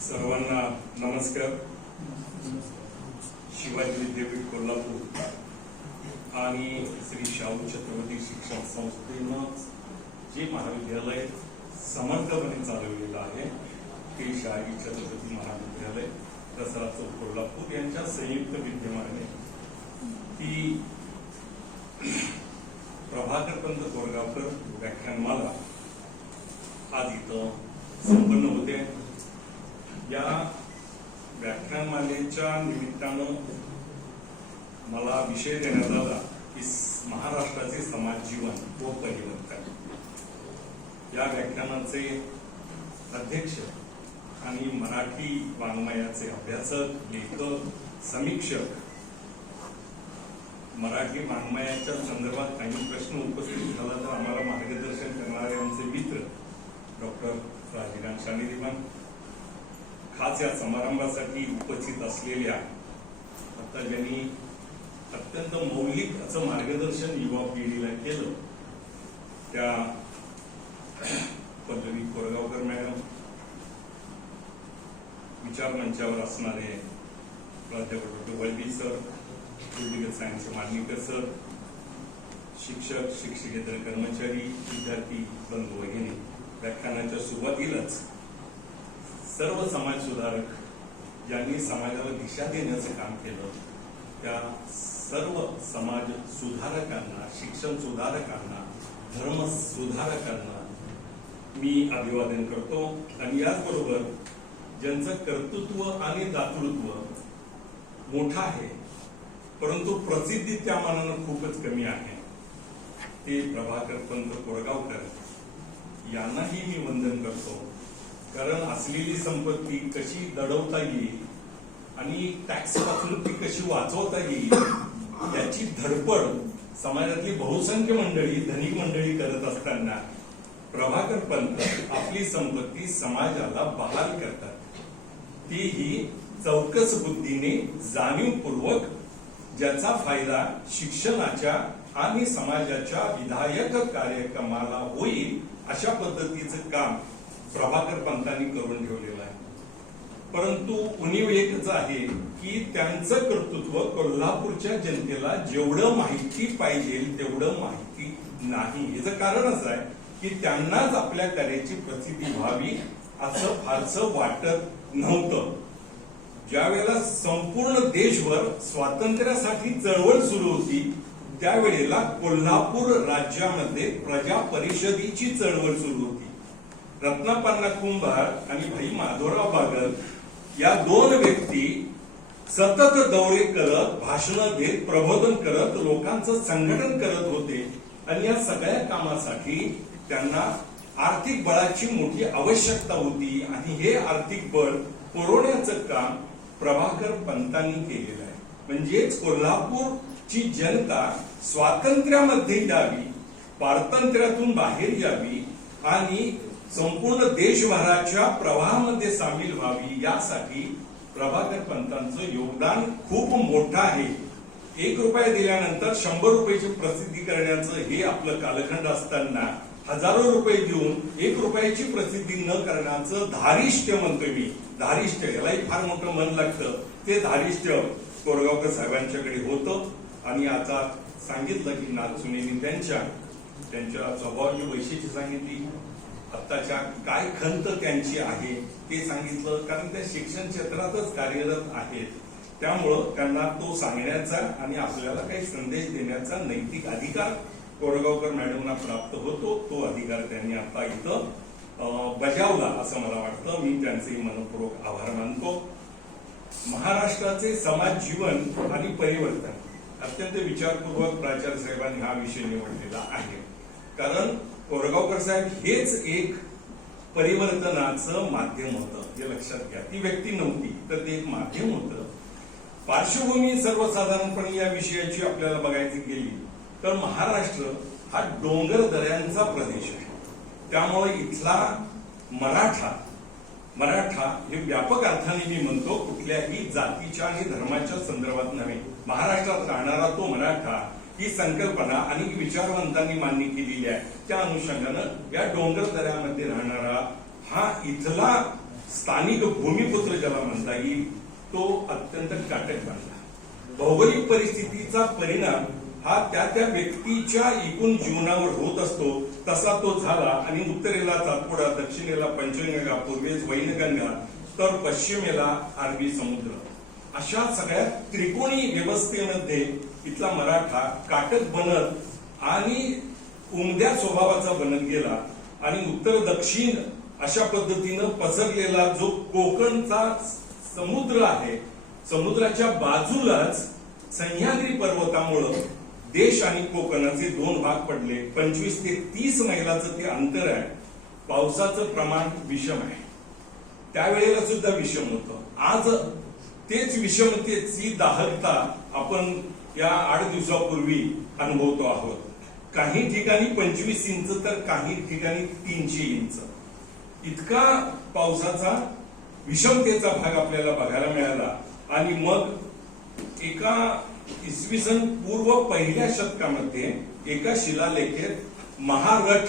सर्वांना नमस्कार. शिवाजी विद्यापीठ कोल्हापूर आणि श्री शाहू छत्रपती शिक्षण संस्थेनं जे महाविद्यालय समर्थपणे चालवलेलं आहे ते शाहू छत्रपती महाविद्यालय दसरा चौक कोल्हापूर यांच्या संयुक्त विद्यमाने ती प्रभाकर पंत कोरगावकर व्याख्यानमाला आज इथं संपन्न होते. या व्याख्यानमालेच्या निमित्तानं मला विषय देण्यात आला की महाराष्ट्राचे समाज जीवन व परिवर्तन. या व्याख्यानाचे अध्यक्ष आणि मराठी वाङ्मयाचे अभ्यासक, लेखक, समीक्षक, मराठी वाङ्मयाच्या संदर्भात काही प्रश्न उपस्थित झाला तर आम्हाला मार्गदर्शन करणारे आमचे मित्र डॉक्टर राजीराम शानेदिवान, खास या समारंभासाठी उपस्थित असलेल्या आता ज्यांनी अत्यंत मौलिक असं मार्गदर्शन युवा पिढीला केलं त्या पल्लवी कोरगावकर मॅडम, विचार मंचावर असणारे प्राध्यापक doctor Valvi sir, political science Mandanikar sir, शिक्षक, शिक्षकेतर कर्मचारी, विद्यार्थी बंधू भगिनी, व्याख्यानाच्या सुरुवातीलाच सर्व समाज सुधारक ज्यांनी समाजाला दिशा देण्याचं काम केलं त्या सर्व समाज सुधारकांना, शिक्षण सुधारकांना, धर्म सुधारकांना मी अभिवादन करतो. आणि याचबरोबर ज्यांचं कर्तृत्व आणि दातृत्व मोठं आहे परंतु प्रसिद्धी त्या मानानं खूपच कमी आहे ते प्रभाकर पंत कोरगावकर यांनाही मी वंदन करतो. कारण असलेली संपत्ती कशी दडवता येईल आणि टॅक्स पासून ती कशी वाचवता येईल याची धडपड समाजातली बहुसंख्य मंडळी, धनिक मंडळी करत असताना प्रभाकर पंत आपली संपत्ती समाजाला बहाल करतात. तीही चौकस बुद्धीने, जाणीवपूर्वक, ज्याचा फायदा शिक्षणाच्या आणि समाजाच्या विधायक कार्यक्रमाला होईल अशा पद्धतीचं काम प्रभाकर पंतांनी करून ठेवलेलं आहे. परंतु उणीव एकच आहे की त्यांचं कर्तृत्व कोल्हापूरच्या जनतेला जेवढं माहिती पाहिजे तेवढं माहिती नाही. याचं कारणच आहे की त्यांनाच आपल्या कार्याची प्रसिद्धी व्हावी असं फारसं वाटत नव्हतं. ज्यावेळेला संपूर्ण देशभर स्वातंत्र्यासाठी चळवळ सुरू होती त्यावेळेला कोल्हापूर राज्यामध्ये प्रजा परिषदेची चळवळ सुरू होती. रत्नापन्ना कुंभार आणि भाई माधवराव बागल या दोन व्यक्ती सतत दौरे करत, भाषणं देत, प्रबोधन करत, लोकांचं संघटन करत होते. आणि या सगळ्या कामासाठी त्यांना आर्थिक बळाची मोठी आवश्यकता होती आणि हे आर्थिक बळ पुरवण्याचं काम प्रभाकर पंतांनी केलेलं आहे. म्हणजेच कोल्हापूरची जनता स्वातंत्र्यामध्ये यावी, पारतंत्र्यातून बाहेर यावी आणि संपूर्ण देशभराच्या प्रवाहामध्ये सामील व्हावी यासाठी प्रभाकर पंतांचं योगदान खूप मोठं आहे. 1 रुपया दिल्यानंतर 100 रुपयाची प्रसिद्धी करण्याचं हे आपलं कालखंड असताना हजारो रुपये देऊन 1 रुपयाची प्रसिद्धी न करण्याचं धारिष्ट्य म्हणतोय मी. धारिष्ट्य यालाही फार मोठं मन लागतं. ते धारिष्ट्य कोरगावकर साहेबांच्याकडे होतं. आणि आता सांगितलं की नागसुनेनी त्यांच्या स्वभावाची वैशिष्ट्य सांगितली, आत्ताच्या काय खंत त्यांची आहे ते सांगितलं. कारण त्या शिक्षण क्षेत्रातच कार्यरत आहेत त्यामुळं त्यांना तो सांगण्याचा आणि आपल्याला काही संदेश देण्याचा नैतिक अधिकार कोरगावकर मॅडमना प्राप्त होतो. तो अधिकार त्यांनी आता इथं बजावला असं मला वाटतं. मी त्यांचे मनपूर्वक आभार मानतो. महाराष्ट्राचे समाज जीवन आणि परिवर्तन अत्यंत विचारपूर्वक प्राचार्य साहेबांनी हा विषय निवडलेला आहे. कारण कोरगावकर साहेब हेच एक परिवर्तनाचं माध्यम होतं, हे लक्षात घ्या. ती व्यक्ती नव्हती तर ते एक माध्यम होतं. पार्श्वभूमी सर्वसाधारणपणे या विषयाची आपल्याला बघायची गेली तर महाराष्ट्र हा डोंगर दऱ्यांचा प्रदेश आहे. त्यामुळे इथला मराठा हे व्यापक अर्थाने मी म्हणतो, कुठल्याही जातीच्या आणि धर्माच्या संदर्भात नव्हे. महाराष्ट्रात राहणारा तो मराठा ही संकल्पना अनेक विचारवंतांनी मान्य केलेली आहे. त्या अनुषंगानं या डोंगर दऱ्यामध्ये राहणारा हा इथला स्थानिक भूमिपुत्र ज्याला म्हणता येईल तो अत्यंत काटक बनला. भौगोलिक परिस्थितीचा परिणाम हा त्या व्यक्तीच्या एकूण जीवनावर होत असतो तसा तो झाला. आणि उत्तरेला सातपुडा, दक्षिणेला पंचगंगा, पूर्वेस वैनगंगा, तर पश्चिमेला अरबी समुद्र, अशा सगळ्या त्रिकोणी व्यवस्थेमध्ये इथला मराठा काटक बनत आणि उमद्या स्वभावाचा बनत गेला. आणि उत्तर दक्षिण अशा पद्धतीनं पसरलेला जो कोकणचा समुद्र आहे, समुद्राच्या बाजूलाच सह्याद्री पर्वतामुळं देश आणि कोकणाचे दोन भाग पडले. 25 ते 30 मैलाचं ते अंतर आहे. पावसाचं प्रमाण विषम आहे, त्यावेळेला सुद्धा विषम होतं. आज तेच विषमतेची दाहकता आपण या 8 दिवसापूर्वी अनुभवतो आहोत. काही ठिकाणी 25 इंच तर काही ठिकाणी 300 इंच इतका पावसाचा विषमतेचा भाग आपल्याला बघायला मिळाला. आणि मग एका इसवी सन पूर्व पहिल्या शतकामध्ये एका शिलालेखेत महारठ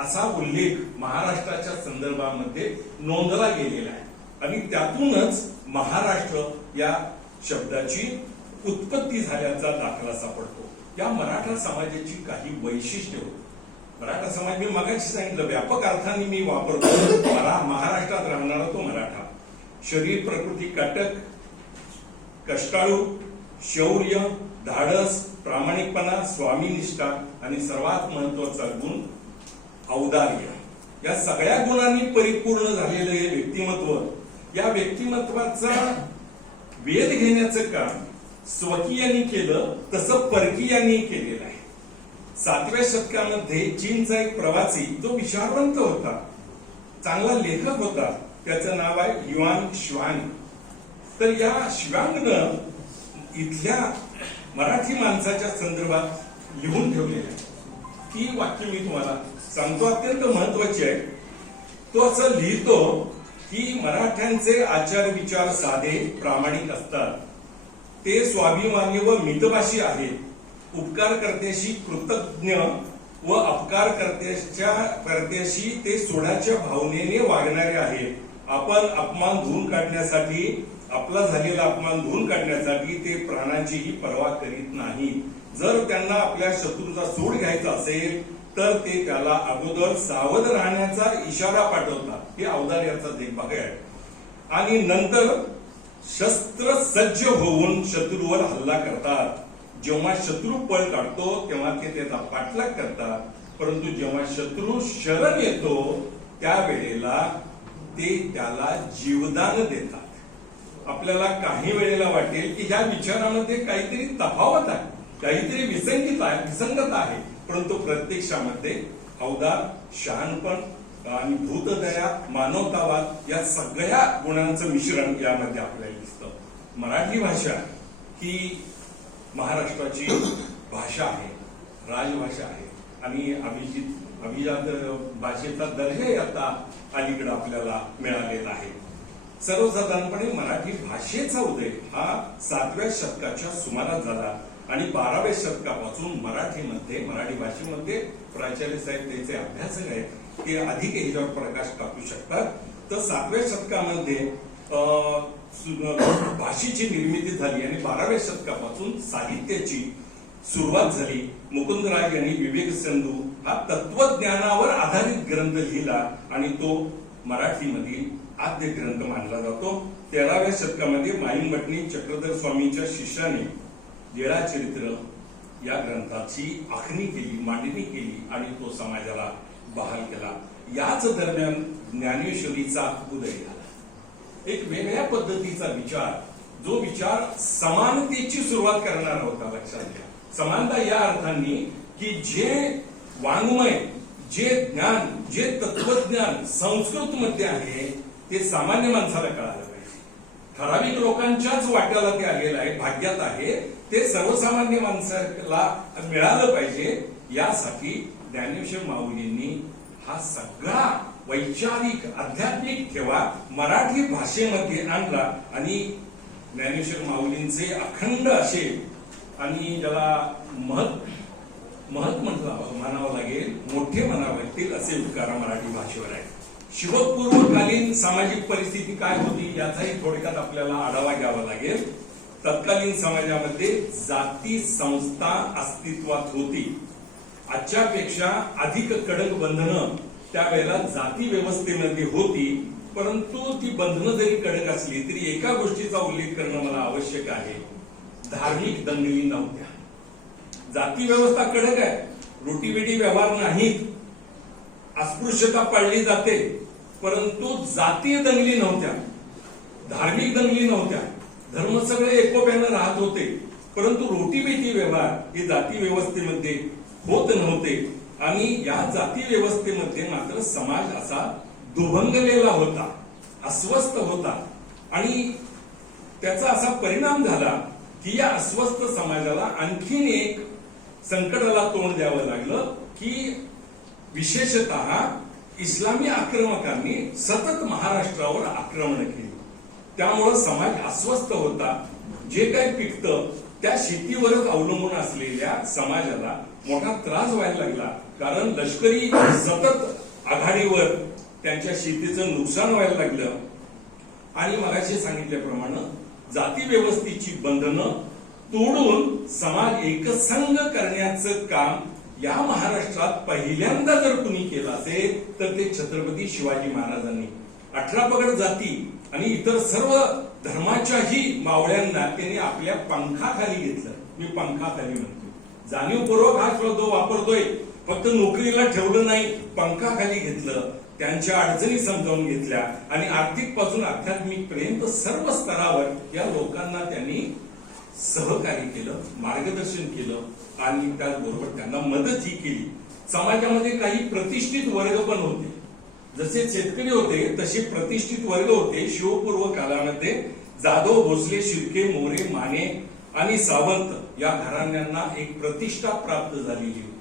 असा उल्लेख महाराष्ट्राच्या संदर्भामध्ये नोंदला गेलेला आहे. आणि त्यातूनच महाराष्ट्र या शब्दाची उत्पत्ती झाल्याचा दाखला सापडतो. या मराठा समाजाची काही वैशिष्ट्ये होती. मराठा समाज मी मगाशी सांगितलं व्यापक अर्थाने मी वापरतो. महाराष्ट्रात राहणारा तो मराठा शरीर प्रकृती काटक, कष्टाळू, शौर्य, धाडस, प्रामाणिकपणा, स्वामीनिष्ठा आणि सर्वात महत्वाचा गुण औदार्य, या सगळ्या गुणांनी परिपूर्ण झालेलं हे व्यक्तिमत्व, या व्यक्तिमत्वाचा वेध घेण्याचं काम स्वकीयांनी केलं तसं परकीयांनी केलेलं आहे. 7व्या शतकामध्ये चीनचा एक प्रवासी जो विचारवंत होता, चांगला लेखक होता, त्याचं नाव आहे युआन श्वांग. तर या श्वांगनं इथल्या मराठी माणसाच्या संदर्भात लिहून ठेवलेलं आहे. ती वाक्य मी तुम्हाला सांगतो, अत्यंत महत्वाची आहे. तो असं लिहितो की मराठ्यांचे आचार विचार साधे प्रामाणिक असतात, ते स्वाभिमानी व मितभाषी आहेत, उपकारकर्त्याशी कृतज्ञ व अपकारकर्त्याशी ते सोडाच्या भावनेने वागणारे आहेत. आपण अपमान धुवून काढण्यासाठी, आपला झालेला अपमान धुवून काढण्यासाठी ते प्राणांचीही पर्वा करीत नाही. जर त्यांना आपल्या शत्रूचा सूड घ्यायचा असेल तर ते त्याला अगोदर सावध राहण्याचा इशारा पाठवतात. हे औदार्याचा देखभाग आहे. आणि नंतर शस्त्र सज्ज होऊन शत्रूवर हल्ला करतात. जेव्हा शत्रू पळ काढतो तेव्हा ते त्याचा पाठलाग करतात, परंतु जेव्हा शत्रू शरण येतो त्यावेळेला ते त्याला जीवदान देतात. आपल्याला काही वेळेला वाटेल की ह्या विचारामध्ये काहीतरी तफावत आहे, काहीतरी विसंगत आहे, परंतु प्रत्यक्षामध्ये औदार, शहाणपण आणि भूतदया, मानवतावाद या सगळ्या गुणांचं मिश्रण यामध्ये आपल्याला दिसतं. मराठी भाषा ही महाराष्ट्राची भाषा आहे, राजभाषा आहे. आणि अभिजात भाषेचा दर्जा आता अलीकडे आपल्याला मिळालेला आहे. सर्वसाधारणपणे मराठी भाषेचा उदय हा 7व्या शतकाच्या सुमारास झाला. आणि 12व्या शतकापासून मराठी भाषेमध्ये प्राचार्य साहेब त्याचे अभ्यासक आहेत, ते अधिक ह्याच्यावर प्रकाश टाकू शकतात. तर 7व्या शतकामध्ये भाषेची निर्मिती झाली आणि 12व्या शतकापासून साहित्याची सुरुवात झाली. मुकुंदराज यांनी विवेक सिंधू हा तत्वज्ञानावर आधारित ग्रंथ लिहिला आणि तो मराठीमधील आद्य ग्रंथ मानला जातो. 13व्या शतकामध्ये माईंभटनी चक्रधर स्वामींच्या शिष्याने लीळाचरित्र या ग्रंथाची आखणी केली, मांडणी केली आणि तो समाजाला बहाल केला. याच दरम्यान ज्ञानेश्वरीचा उदय झाला. एक वेगळ्या पद्धतीचा विचार, जो विचार समानतेची सुरुवात करणारा होता. लक्षात घ्या, समानता या अर्थाने की जे वाङ्मय, जे ज्ञान, जे तत्वज्ञान संस्कृत मध्ये आहे ते सामान्य माणसाला कळालं पाहिजे. ठराविक लोकांच्याच वाट्याला ते आलेलं आहे, भाग्यात आहे, ते सर्वसामान्य माणसाला मिळालं पाहिजे. यासाठी ज्ञानेश्वर माऊलींनी हा सगळा वैचारिक आध्यात्मिक ठेवा मराठी भाषेमध्ये आणला. आणि ज्ञानेश्वर माऊलींचे अखंड असे आणि ज्याला महत् म्हणावं लागेल, मोठे म्हणावं लागतील असे उपकार मराठी भाषेवर आहे. शिवपूर्वकालीन सामाजिक परिस्थिती काय होती याचाही थोडक्यात आपल्याला आढावा घ्यावा लागेल. तत्कालीन समाजामध्ये जाती संस्था अस्तित्वात होती. आजच्या पेक्षा अधिक कडक बंधनं त्यावेळेला जाती व्यवस्थेमध्ये होती. परंतु ती बंधनं जरी कडक असली तरी एका गोष्टीचा उल्लेख करणं मला आवश्यक आहे, धार्मिक दंगली नव्हत्या. जाती व्यवस्था कडक आहे, रोटीबेटी व्यवहार नाहीत, अस्पृश्यता पाळली जाते, परंतु जातीय दंगली नव्हत्या, धार्मिक दंगली नव्हत्या. धर्म सगळे एकोप्यानं राहत होते, परंतु रोटीबेटी व्यवहार हे जाती व्यवस्थेमध्ये होत नव्हते. आणि या जाती व्यवस्थेमध्ये मात्र समाज असा दुभंगलेला होता, अस्वस्थ होता. आणि त्याचा असा परिणाम झाला की या अस्वस्थ समाजाला आणखीन एक संकटाला तोंड द्यावं लागलं की विशेषतः इस्लामी आक्रमकांनी सतत महाराष्ट्रावर आक्रमण केली. त्यामुळं समाज अस्वस्थ होता. जे काही पिकतं त्या शेतीवरच अवलंबून असलेल्या समाजाला मोठा त्रास व्हायला लागला, कारण लष्करी सतत आघाडीवर त्यांच्या शेतीचं नुकसान व्हायला लागलं. आणि मगाशी सांगितल्याप्रमाणे जाती व्यवस्थेची बंधनं तोडून समाज एकसंघ करण्याचं काम या महाराष्ट्रात पहिल्यांदा जर कुणी केलं असेल तर ते छत्रपती शिवाजी महाराजांनी. 18 पगड जाती आणि इतर सर्व धर्माच्याही मावळ्यांना त्यांनी आपल्या पंखाखाली घेतलं. मी पंखाखाली म्हणतो, जाणीवपूर्वक हा शब्द वापरतोय. फक्त नोकरीला ठेवलं नाही, पंखाखाली घेतलं. त्यांच्या अडचणी समजावून घेतल्या आणि आर्थिक पासून आध्यात्मिक पर्यंत सर्व स्तरावर या लोकांना त्यांनी सहकार्य केलं, मार्गदर्शन केलं आणि त्याचबरोबर त्यांना मदतही केली. समाजामध्ये काही प्रतिष्ठित वर्ग पण होते. जसे शेतकरी होते तसे प्रतिष्ठित वर्ग होते. शिवपूर्व काळामध्ये जाधव, भोसले, शिर्के, मोरे, माने आणि सावंत या घराण्यांना एक प्रतिष्ठा प्राप्त झालेली होती.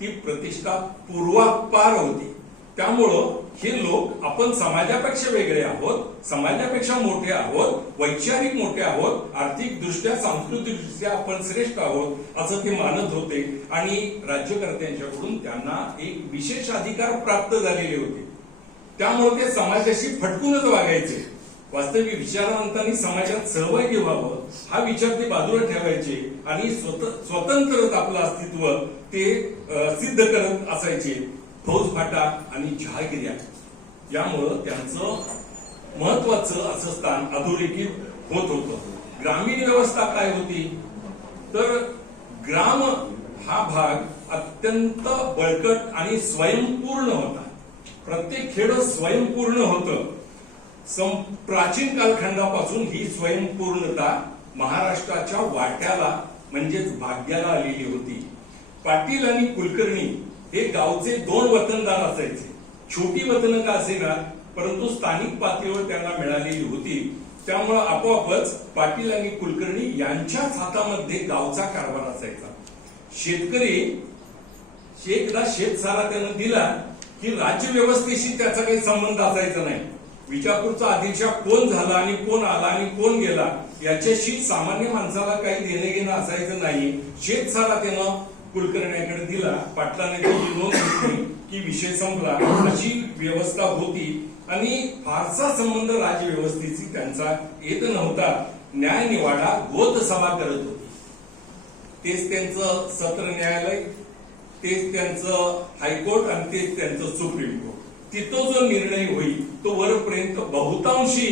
ती प्रतिष्ठा पूर्वापार होती. त्यामुळं हे लोक आपण समाजापेक्षा वेगळे आहोत, समाजापेक्षा मोठे आहोत, वैचारिक मोठे आहोत, आर्थिक दृष्ट्या सांस्कृतिक दृष्ट्या आपण श्रेष्ठ आहोत असं ते मानत होते. आणि राज्यकर्त्यांच्याकडून त्यांना एक विशेष अधिकार प्राप्त झालेले होते. त्यामुळे ते समाजाशी फटकूनच वागायचे. वास्तविक विचारवंतांनी समाजात सहभागी व्हावं हा विचार ते बाजूला ठेवायचे आणि स्वतंत्र आपलं अस्तित्व ते सिद्ध करत असायचे. फौजफाटा आणि जहागिऱ्या यामुळं त्यांचं महत्वाचं असं स्थान अधोरेखित होत होतं. ग्रामीण व्यवस्था काय होती तर ग्राम हा भाग अत्यंत बळकट आणि स्वयंपूर्ण होता. प्रत्येक खेड स्वयंपूर्ण होतं. प्राचीन कालखंडापासून ही स्वयंपूर्णता महाराष्ट्राच्या वाट्याला म्हणजेच भाग्याला आलेली होती. पाटील आणि कुलकर्णी हे गावचे 2 वतनदार असायचे. छोटी वतनं का असेना, परंतु स्थानिक पातळीवर त्यांना मिळालेली होती. त्यामुळे आपोआपच पाटील आणि कुलकर्णी यांच्याच हातामध्ये गावचा कारभार असायचा. शेतकरी एकदा शेतसारा त्यानं दिला की राज्य व्यवस्थेशी त्याचा काही संबंध असायचा नाही. विजापूरचा आदिलशाह कोण झाला आणि कोण आला आणि कोण गेला याच्याशी सामान्य माणसाला काही देणे घेणं असायचं नाही. शेतसारा त्यानं कुलकर्ण्याकडे दिला, पाटलाने त्याची नोंद घेतली की विषय संपला. अशी व्यवस्था होती आणि फारसा संबंध राजव्यवस्थेशी त्यांचा येत नव्हता. न्याय निवाडा गोत सभा करत होती. तेच त्यांचं सत्र न्यायालय, तेच त्यांचं हायकोर्ट आणि तेच त्यांचं सुप्रीम कोर्ट. तिथं जो निर्णय होईल तो वरपर्यंत बहुतांशी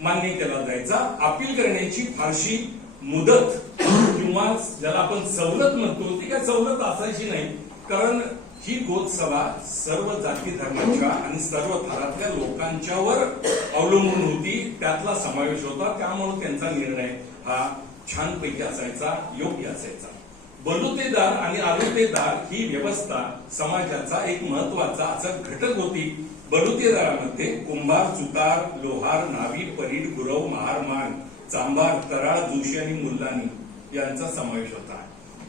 मान्य केला जायचा. अपील करण्याची फारशी मुदत किंवा ज्याला आपण सवलत म्हणतो ती काय सवलत असायची नाही. कारण ही गोतसभा सर्व जाती धर्माच्या आणि सर्व थरातल्या लोकांच्यावर अवलंबून होती, त्यातला समावेश होता. त्यामुळे त्यांचा निर्णय हा छानपैकी असायचा, योग्य असायचा. बलुतेदार आणि आलुतेदार ही व्यवस्था समाजाचा एक महत्वाचा असा घटक होती. बलुतेदारामध्ये कुंभार, सुतार, लोहार, नावी, परीड, गुरव, महार, मान, चांभार, तराळ, जोशी आणि मुल्लानी यांचा समावेश होता.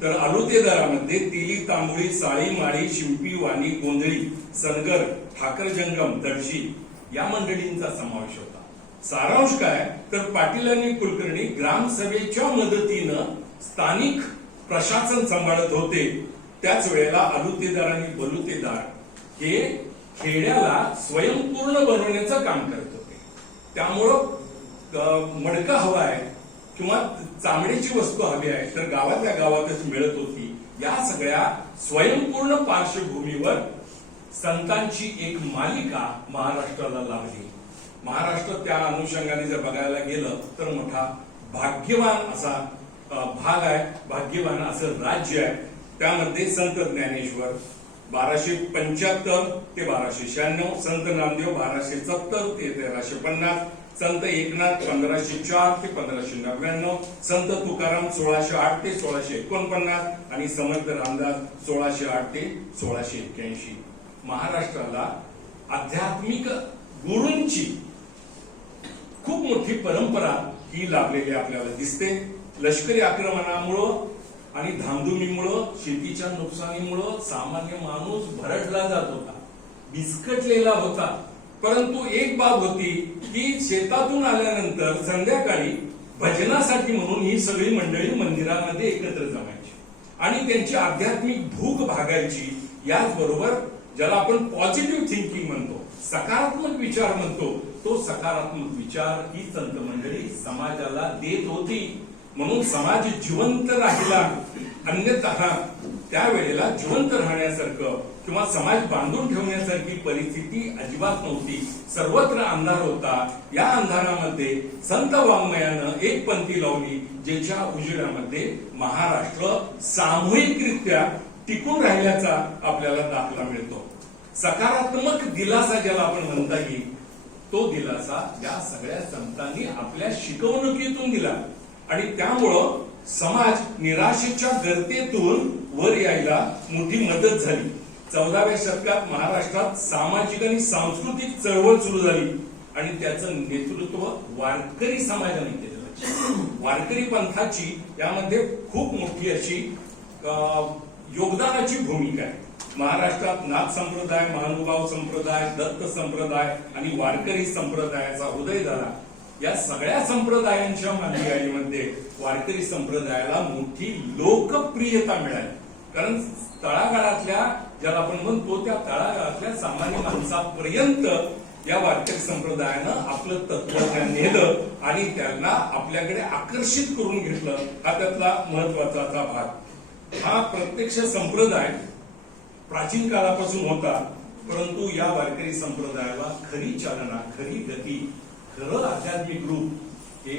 तर आलुतेदारामध्ये तेली, तांबुळी, साळी, माळी, शिंपी, वाणी, गोंधळी, सनगर, ठाकर जंगम, दर्शी या मंडळींचा समावेश होता. सारांश काय तर पाटील आणि कुलकर्णी ग्रामसभेच्या मदतीनं स्थानिक प्रशासन सांभाळत होते, त्याच वेळेला आलुतेदार आणि बलुतेदार हे खेड्याला स्वयंपूर्ण बनवण्याचं काम करत होते. त्यामुळं मडकं हवं आहे किंवा चामड्याची वस्तू हवी आहे तर गावातल्या गावातच मिळत होती. या सगळ्या स्वयंपूर्ण पार्श्वभूमीवर संतांची एक मालिका महाराष्ट्राला लाभली. महाराष्ट्र त्या अनुषंगाने जर बघायला गेलं तर मोठा भाग्यवान असा भाग आहे, भाग्यवान असं राज्य आहे. त्यामध्ये संत ज्ञानेश्वर 1275 ते 1296, संत नामदेव 1270 ते 1350, संत एकनाथ 1504 ते 1599, संत तुकाराम 1608 ते 1649 आणि समर्थ रामदास 1608 ते 1681. महाराष्ट्राला आध्यात्मिक गुरूंची खूप मोठी परंपरा ही लाभलेली आपल्याला दिसते. लष्करी आक्रमणामुळं आणि धामधुमीमुळं, शेतीच्या नुकसानीमुळं सामान्य माणूस भरडला जात होता, बिस्कटलेला होता. परंतु एक बाब होती की शेतातून आल्यानंतर संध्याकाळी भजनासाठी म्हणून ही सगळी मंडळी मंदिरामध्ये एकत्र जमायची आणि त्यांची आध्यात्मिक भूक भागायची. याचबरोबर ज्याला आपण पॉझिटिव्ह थिंकिंग म्हणतो, सकारात्मक विचार म्हणतो, तो सकारात्मक विचार ही संत मंडळी समाजाला देत होती. म्हणून समाज जिवंत राहिला. अन्यथा त्यावेळेला जिवंत राहण्यासारखं किंवा समाज बांधून ठेवण्यासारखी परिस्थिती अजिबात नव्हती. सर्वत्र अंधार होता. या अंधारामध्ये संत वाङ्मयानं एक पंथी लावली, ज्याच्या उजेडामध्ये महाराष्ट्र सामूहिकरित्या टिकून राहिल्याचा आपल्याला दाखला मिळतो. सकारात्मक दिलासा ज्याला आपण म्हणता येईल, तो दिलासा या सगळ्या संतांनी आपल्या शिकवणुकीतून दिला आणि त्यामुळं समाज निराशेच्या गर्तेतून वर यायला मोठी मदत झाली. 14व्या शतकात महाराष्ट्रात सामाजिक आणि सांस्कृतिक चळवळ सुरू झाली आणि त्याचं नेतृत्व वारकरी समाजाने केलं. वारकरी पंथाची यामध्ये खूप मोठी अशी योगदानाची भूमिका आहे. महाराष्ट्रात नाथ संप्रदाय, महानुभाव संप्रदाय, दत्त संप्रदाय आणि वारकरी संप्रदायाचा उदय झाला. या सगळ्या संप्रदायांच्या मालिकेमध्ये वारकरी संप्रदायाला मोठी लोकप्रियता मिळाली. कारण तळागाळातल्या ज्याला आपण म्हणतो त्या तळागाळातल्या सामान्य माणसापर्यंत या वारकरी संप्रदायानं आपलं तत्वज्ञान नेलं आणि त्यांना आपल्याकडे आकर्षित करून घेतलं. हा त्यातला महत्वाचा भाग. हा प्रत्यक्ष संप्रदाय प्राचीन काळापासून होता, परंतु या वारकरी संप्रदायाला खरी चालना, खरी गती, खरं आध्यात्मिक रूप हे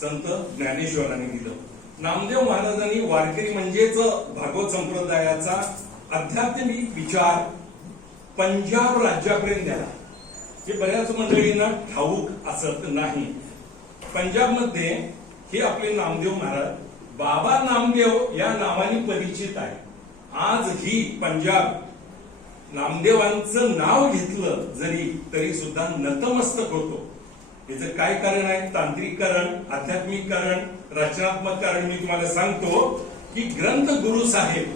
संत ज्ञानेश्वरांनी दिलं. नामदेव महाराजांनी वारकरी म्हणजेच भागवत संप्रदायाचा आध्यात्मिक विचार पंजाब राज्यापर्यंत द्याला. हे बऱ्याच मंडळींना ठाऊक असत नाही. पंजाबमध्ये हे आपले नामदेव महाराज बाबा नामदेव या नावाने परिचित आहे. आजही पंजाब नामदेवांचं नाव घेतलं जरी तरी सुद्धा नतमस्तक होतो. याचं काय कारण आहे? तांत्रिक कारण, आध्यात्मिक कारण, रचनात्मक कारण मी तुम्हाला सांगतो की ग्रंथ गुरु साहेब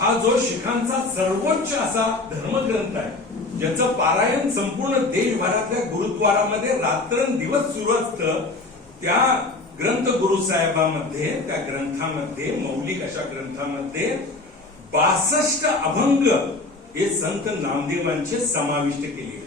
हा जो शिखांचा सर्वोच्च असा धर्मग्रंथ आहे, ज्याचं पारायण संपूर्ण देशभरातल्या गुरुद्वारामध्ये रात्रंदिवस सुरू असतं, त्या ग्रंथ गुरु साहेबांमध्ये, त्या ग्रंथामध्ये, मौलिक अशा ग्रंथामध्ये 62 अभंग हे संत नामदेवांचे समाविष्ट केलेले आहेत.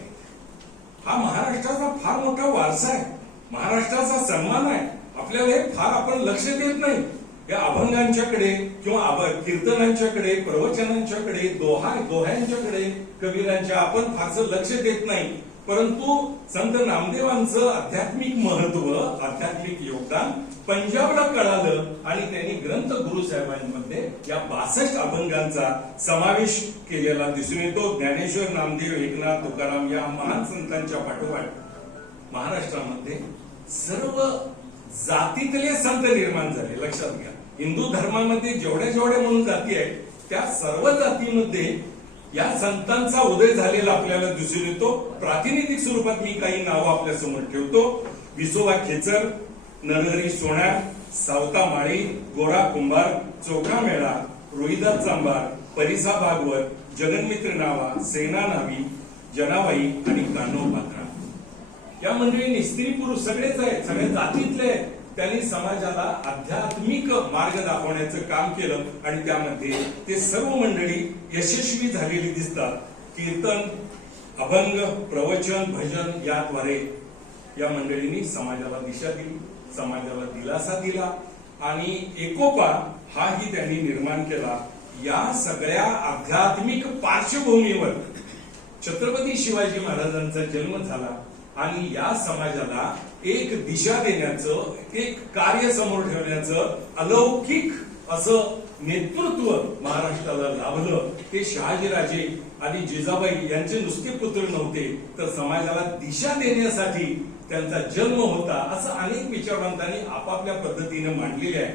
हा महाराष्ट्राचा फार मोठा वारसा आहे, महाराष्ट्राचा सन्मान आहे. आपल्याला हे फार आपण लक्ष देत नाही. या अभंगांच्याकडे किंवा कीर्तनांच्याकडे, प्रवचनांच्याकडे, दोह्यांच्याकडे, कबीरांच्या आपण फारसं लक्ष देत नाही. परंतु संत नामदेवांचं आध्यात्मिक महत्व, आध्यात्मिक योगदान पंजाबला कळालं आणि त्यांनी ग्रंथ गुरु साहेबांमध्ये या 62 अभंगांचा समावेश केलेला दिसून येतो. ज्ञानेश्वर, नामदेव, एकनाथ, तुकाराम या महान संतांच्या पाठोपाठ महाराष्ट्रामध्ये सर्व जातीतले संत निर्माण झाले. लक्षात घ्या, हिंदू धर्मामध्ये जेवढ्या म्हणून जाती आहेत त्या सर्व जातीमध्ये या संतांचा उदय झालेला आपल्याला दिसून येतो. प्रातिनिधिक स्वरूपात मी काही नावं आपल्या समोर ठेवतो. विसोबा खेचर, नरहरी सोनार, सावता माळी, गोरा कुंभार, चोखा मेळा, रोहिदास चांभार, परिसा भागवत, जगन्मित्र नावा, सेना नावी, जनाबाई आणि कान्हो पात्रा. या मंडळींनी स्त्री पुरुष सगळेच आहेत, सगळ्या जातीतले आहेत. त्यांनी समाजाला आध्यात्मिक मार्ग दाखवण्याचं काम केलं आणि त्यामध्ये ते सर्व मंडळी यशस्वी झालेली दिसतात. कीर्तन, अभंग, प्रवचन, भजन याद्वारे या मंडळींनी समाजाला दिशा दिली, समाजाला दिलासा दिला आणि एकोपा हाही त्यांनी निर्माण केला. या सगळ्या आध्यात्मिक पार्श्वभूमीवर छत्रपती शिवाजी महाराजांचा जन्म झाला आणि या समाजाला एक दिशा देण्याचं, एक कार्य समोर ठेवण्याचं अलौकिक असं नेतृत्व महाराष्ट्राला लाभलं. ते शहाजीराजे आणि जिजाबाई यांचे नुसते पुत्र नव्हते, तर समाजाला दिशा देण्यासाठी त्यांचा जन्म होता, असं अनेक विचारवंतांनी आपापल्या पद्धतीने मांडलेले आहे.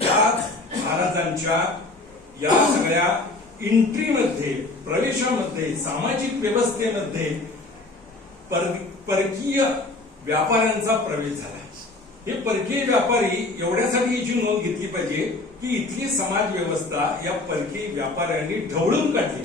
त्या महाराजांच्या या सगळ्या एंट्रीमध्ये, प्रवेशामध्ये, सामाजिक व्यवस्थेमध्ये परकीय व्यापाऱ्यांचा प्रवेश झाला. हे परकीय व्यापारी एवढ्यासाठी याची नोंद घेतली पाहिजे की इथली समाज व्यवस्था या परकीय व्यापाऱ्यांनी ढवळून काढली.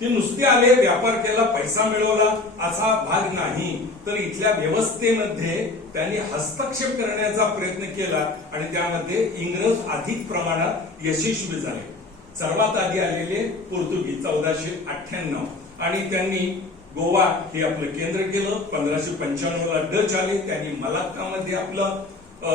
ते नुसते आले, व्यापार केला, पैसा मिळवला असा भाग नाही, तर इथल्या व्यवस्थेमध्ये त्यांनी हस्तक्षेप करण्याचा प्रयत्न केला आणि त्यामध्ये इंग्रज अधिक प्रमाणात यशस्वी झाले. सर्वात आधी आलेले पोर्तुगीज 1498 आणि त्यांनी गोवा हे आपलं केंद्र केलं. 1595 ला डच आले, त्यांनी मलाक्कामध्ये आपलं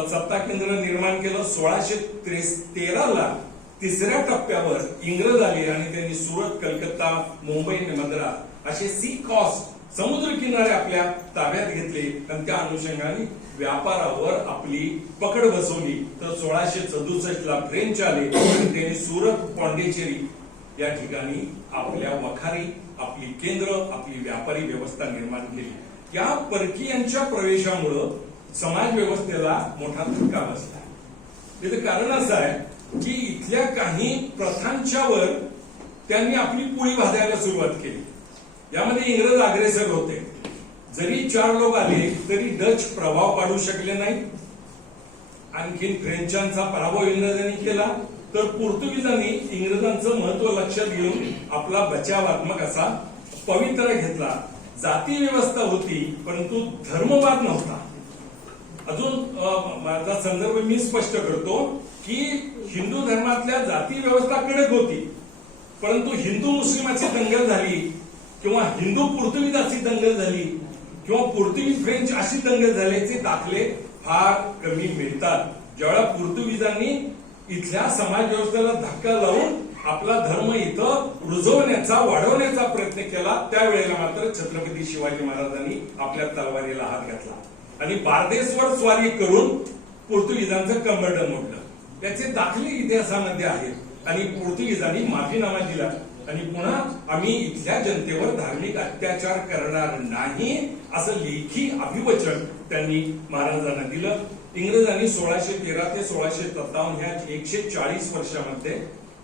सत्ता केंद्र निर्माण केलं. 1613 ला तिसऱ्या टप्प्यावर इंग्रज आले आणि त्यांनी सुरत, कलकत्ता, मुंबई, मद्रास असे सी कॉस्ट समुद्र किनारे आपल्या ताब्यात घेतले आणि त्या अनुषंगाने व्यापारावर आपली पकड बसवली. तर 1667 ला फ्रेंच आले आणि त्यांनी सुरत, पॉंडिचेरी या ठिकाणी आपल्या वखारी, आपली केंद्र, आपली व्यापारी व्यवस्था निर्माण केली. या परकीयांच्या प्रवेशामुळं समाज व्यवस्थेला मोठा धक्का बसला. याचं कारण असं आहे की इथल्या काही प्रथांच्या वर त्यांनी आपली पोळी भाजायला सुरुवात केली. यामध्ये इंग्रज अग्रेसर होते. जरी 4 लोक आले तरी डच प्रभाव पाडू शकले नाही. आणखीन फ्रेंचांचा पराभव इंग्रजांनी केला, तर पोर्तुगीजांनी इंग्रजांचं महत्व लक्षात घेऊन आपला बचावात्मक असा पवित्रा घेतला. जाती व्यवस्था होती परंतु धर्मवाद नव्हता. अजून माझा संदर्भ मी स्पष्ट करतो की हिंदू धर्मातल्या जाती व्यवस्था कडक होती, परंतु हिंदू मुस्लिमाची दंगल झाली किंवा हिंदू पोर्तुगीज अशी दंगल झाली किंवा पोर्तुगीज फ्रेंच अशी दंगल झाल्याचे दाखले फार कमी मिळतात. ज्यावेळा पोर्तुगीजांनी इथल्या समाज व्यवस्थेला धक्का लावून आपला धर्म इथं रुजवण्याचा, वाढवण्याचा प्रयत्न केला, त्यावेळेला मात्र छत्रपती शिवाजी महाराजांनी आपल्या तलवारीला हात घातला आणि बारदेसवर स्वारी करून पोर्तुगीजांचं कंबरडं मोडलं. त्याचे दाखले इतिहासामध्ये आहेत आणि पोर्तुगीजांनी माफीनामा दिला आणि पुन्हा आम्ही इथल्या जनतेवर धार्मिक अत्याचार करणार नाही असं लेखी अभिवचन त्यांनी महाराजांना दिलं. इंग्रजांनी 1613 ते 1657 ह्या 140 वर्षामध्ये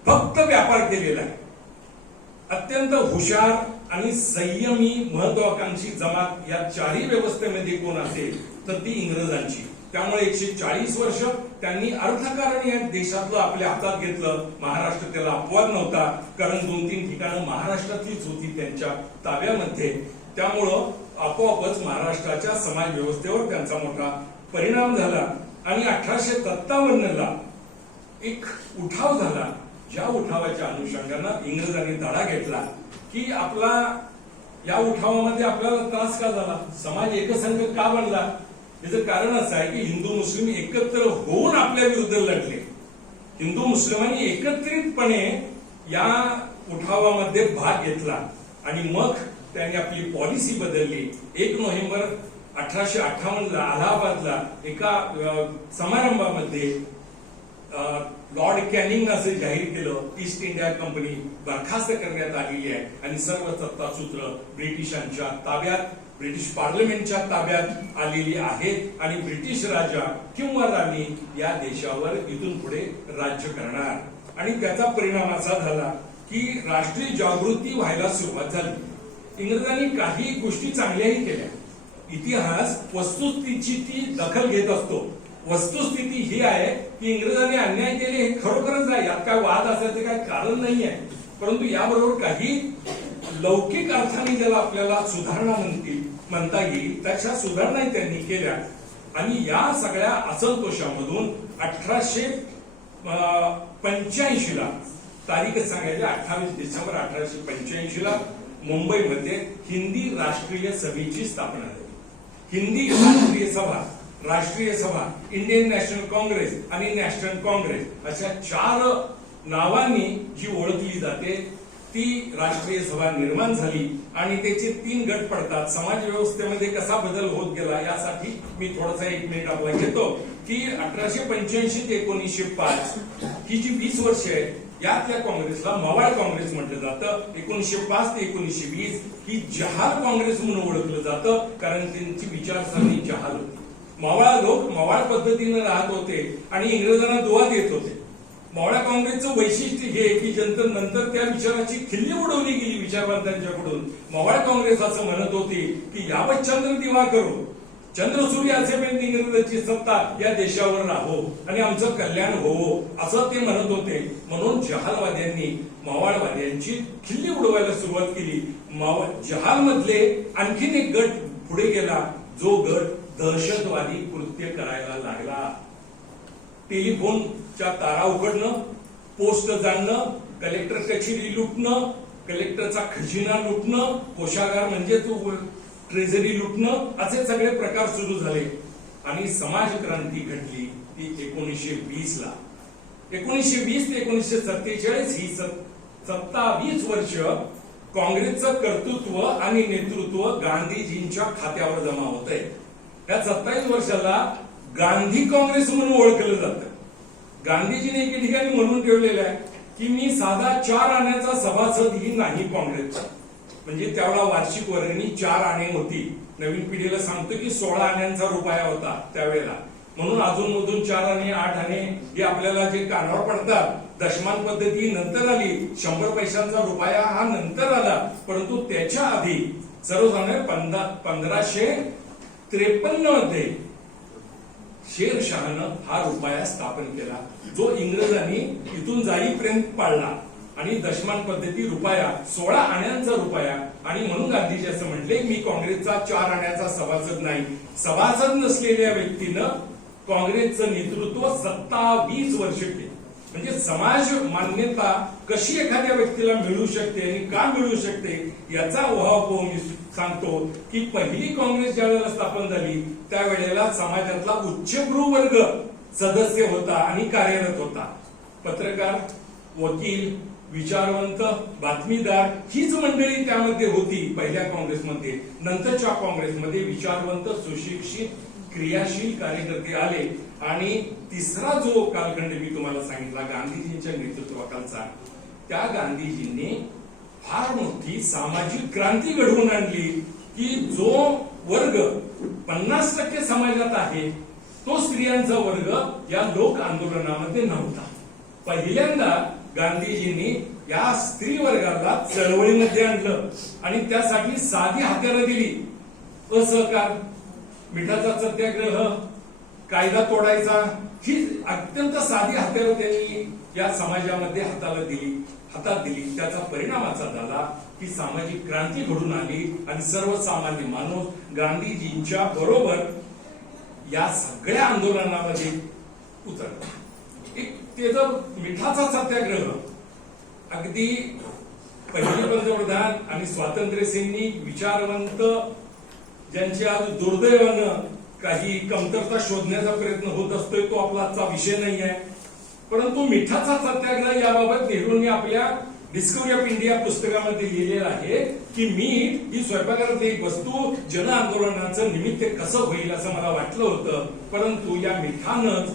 फक्त व्यापार केलेला आहे. अत्यंत हुशार आणि संयमी महत्वाकांक्षी जमात या चारही व्यवस्थेमध्ये कोण असेल तर ती इंग्रजांची. त्यामुळे 140 वर्ष त्यांनी अर्थकारण या देशातलं आपल्या हातात घेतलं. महाराष्ट्र त्याला अपवाद नव्हता, कारण 2-3 ठिकाणं महाराष्ट्रातलीच होती त्यांच्या ताब्यामध्ये. त्यामुळं आपोआपच महाराष्ट्राच्या समाज व्यवस्थेवर त्यांचा मोठा परिणाम झाला आणि 1857 ला एक उठाव झाला. ज्या उठावाच्या अनुषंगानं इंग्रजांनी धडा घेतला की आपला या उठावामध्ये आपल्याला त्रास का झाला, समाज एकसंघ का बनला. याचं कारण असं आहे की हिंदू मुस्लिम एकत्र होऊन आपल्या विरुद्ध लढले. हिंदू मुस्लिमांनी एकत्रितपणे या उठावामध्ये भाग घेतला आणि मग त्यांनी आपली पॉलिसी बदलली. 1 नोव्हेंबर 1858 ला अलाहाबादला एका समारंभामध्ये लॉर्ड कॅनिंग असं जाहीर केलं, ईस्ट इंडिया कंपनी बरखास्त करण्यात आलेली आहे आणि सर्व सत्तासूत्र ब्रिटिशांच्या ताब्यात, ब्रिटिश पार्लमेंटच्या ताब्यात आलेली आहेत आणि ब्रिटिश राजा किंवा राणी या देशावर इथून पुढे राज्य करणार. आणि त्याचा परिणाम असा झाला की राष्ट्रीय जागृती व्हायला सुरुवात झाली. इंग्रजांनी काही गोष्टी चांगल्याही केल्या. इतिहास वस्तुस्थितीची ती दखल घेत असतो. वस्तुस्थिती ही आहे की इंग्रजांनी अन्याय केले हे खरोखरच आहे, यात काय वाद असायचं काय कारण नाही आहे. परंतु याबरोबर काही लौकिक अर्थाने ज्याला आपल्याला सुधारणा म्हणता येईल तशा सुधारणाही त्यांनी केल्या. आणि या सगळ्या असंतोषामधून 1885 ला तारीख सांगायची 28 डिसेंबर 1885 ला मुंबईमध्ये हिंदी राष्ट्रीय सभेची स्थापना झाली. हिंदी राष्ट्रीय सभा, राष्ट्रीय सभा, इंडियन नॅशनल काँग्रेस आणि नॅशनल काँग्रेस अशा 4 नावांनी जी ओळखली जाते ती राष्ट्रीय सभा निर्माण झाली आणि त्याचे 3 गट पडतात. समाज व्यवस्थेमध्ये कसा बदल होत गेला यासाठी मी थोडासा 1 मिनिट आपला घेतो की 1885 ते 1905 ही जी 20 वर्ष आहे यातल्या काँग्रेसला मवाळ काँग्रेस म्हटलं जातं. 1905 ते 1920 ही जहाल काँग्रेस म्हणून ओळखलं जातं कारण त्यांची विचारसरणी जहाल होती. मवाळ लोक मवाळ पद्धतीने राहत होते आणि इंग्रजांना दुवा देत होते. मवाळा काँग्रेसचं वैशिष्ट्य हे की नंतर त्या विचाराची खिल्ली उडवली गेली विचारवंतांच्याकडून. मवाळ काँग्रेस असं म्हणत होती की यावत चंद्र दिवा करू, चंद्र सूर्य असेपर्यंत इंग्रजांची सत्ता या देशावर राहो आणि आमचं कल्याण हो असं ते म्हणत होते. म्हणून जहालवाद्यांनी मवाळवाद्यांची खिल्ली उडवायला सुरुवात केली. जहाल मधले आणखीन एक गट पुढे गेला जो गट दहशतवादी कृत्य करायला लागला. टेलिफोनच्या तारा उघडणं, पोस्ट जाणणं, कलेक्टर कचेरी लुटणं, कलेक्टरचा खजिना लुटणं, कोषागार म्हणजे ट्रेझरी लुटणं असे सगळे प्रकार सुरू झाले आणि समाज क्रांती घडली ती 1920 ला. 1920 ते 1947 ही 27 वर्ष काँग्रेसचं कर्तृत्व आणि नेतृत्व गांधीजींच्या खात्यावर जमा होत आहे. या 27 वर्षाला गांधी काँग्रेस म्हणून ओळखलं जातं. गांधीजीने एके ठिकाणी म्हणून ठेवलेलं आहे की मी साधा 4 आण्याचा सभासदही नाही काँग्रेसचा. म्हणजे त्यावेळेला वार्षिक वर्गणी 4 आणे होती. नवीन पिढीला सांगतो की 16 आण्यांचा रुपया होता त्यावेळेला. म्हणून अजून 4 आणे 8 आणे हे आपल्याला जे कानावर पडतात. दशमान पद्धती नंतर आली, 100 पैशांचा रुपया हा नंतर आला. परंतु त्याच्या आधी सर्वसाधारण 1553 मध्ये शेरशहानं हा रुपया स्थापन केला जो इंग्रजांनी इथून जाईपर्यंत पाळला आणि दशमान पद्धती रुपया 16 आण्यांचा रुपया. आणि म्हणून गांधीजी असं म्हटले मी काँग्रेसचा 4 आण्याचा सभासद नाही. सभासद नसलेल्या व्यक्तीनं काँग्रेसचं नेतृत्व 27 वर्ष केलं. म्हणजे समाज मान्यता कशी एखाद्या व्यक्तीला मिळू शकते आणि का मिळू शकते याचा उहापोह मी सांगतो की पहिली काँग्रेस ज्या वेळेला स्थापन झाली त्यावेळेला समाजातला उच्चभ्रू वर्ग सदस्य होता आणि कार्यरत होता. पत्रकार, वकील, विचारवंत, बातमीदार हीच मंडळी त्यामध्ये होती पहिल्या काँग्रेसमध्ये. नंतरच्या काँग्रेसमध्ये विचारवंत, सुशिक्षित, क्रियाशील कार्यकर्ते आले. आणि तिसरा जो कालखंड मी तुम्हाला सांगितला गांधीजींच्या नेतृत्वाखालचा, त्या गांधीजींनी फार मोठी सामाजिक क्रांती घडवून आणली की जो वर्ग 50% समाजात आहे तो स्त्रियांचा वर्ग या लोक आंदोलनामध्ये नव्हता. पहिल्यांदा गांधीजींनी या स्त्री वर्गाला चळवळीमध्ये आणलं आणि त्यासाठी साधी हत्यारं दिली. असहकार, मिठाचा सत्याग्रह, कायदा तोडायचा ही अत्यंत साधी हत्यारं त्यांनी या समाजामध्ये हातात दिली. त्याचा परिणाम असा झाला की सामाजिक क्रांती घडून आली आणि सर्वसामान्य माणूस गांधीजींच्या बरोबर या सगळ्या आंदोलनामध्ये उतरला. एक त्याचं मिठाचा सत्याग्रह अगदी पहिले पंतप्रधान आणि स्वातंत्र्य सैनिक, विचारवंत ज्यांच्या आज दुर्दैवानं काही कमतरता शोधण्याचा प्रयत्न होत असतोय तो आपला आजचा विषय नाही आहे. परंतु मिठाचा सत्याग्रह याबाबत नेहरूंनी आपल्या डिस्कवरी ऑफ इंडिया पुस्तकामध्ये लिहिलेलं आहे की मीठ ही स्वयंपाकातली एक वस्तू जन आंदोलनाचं निमित्त कसं होईल असं मला वाटलं होतं. परंतु या मिठानंच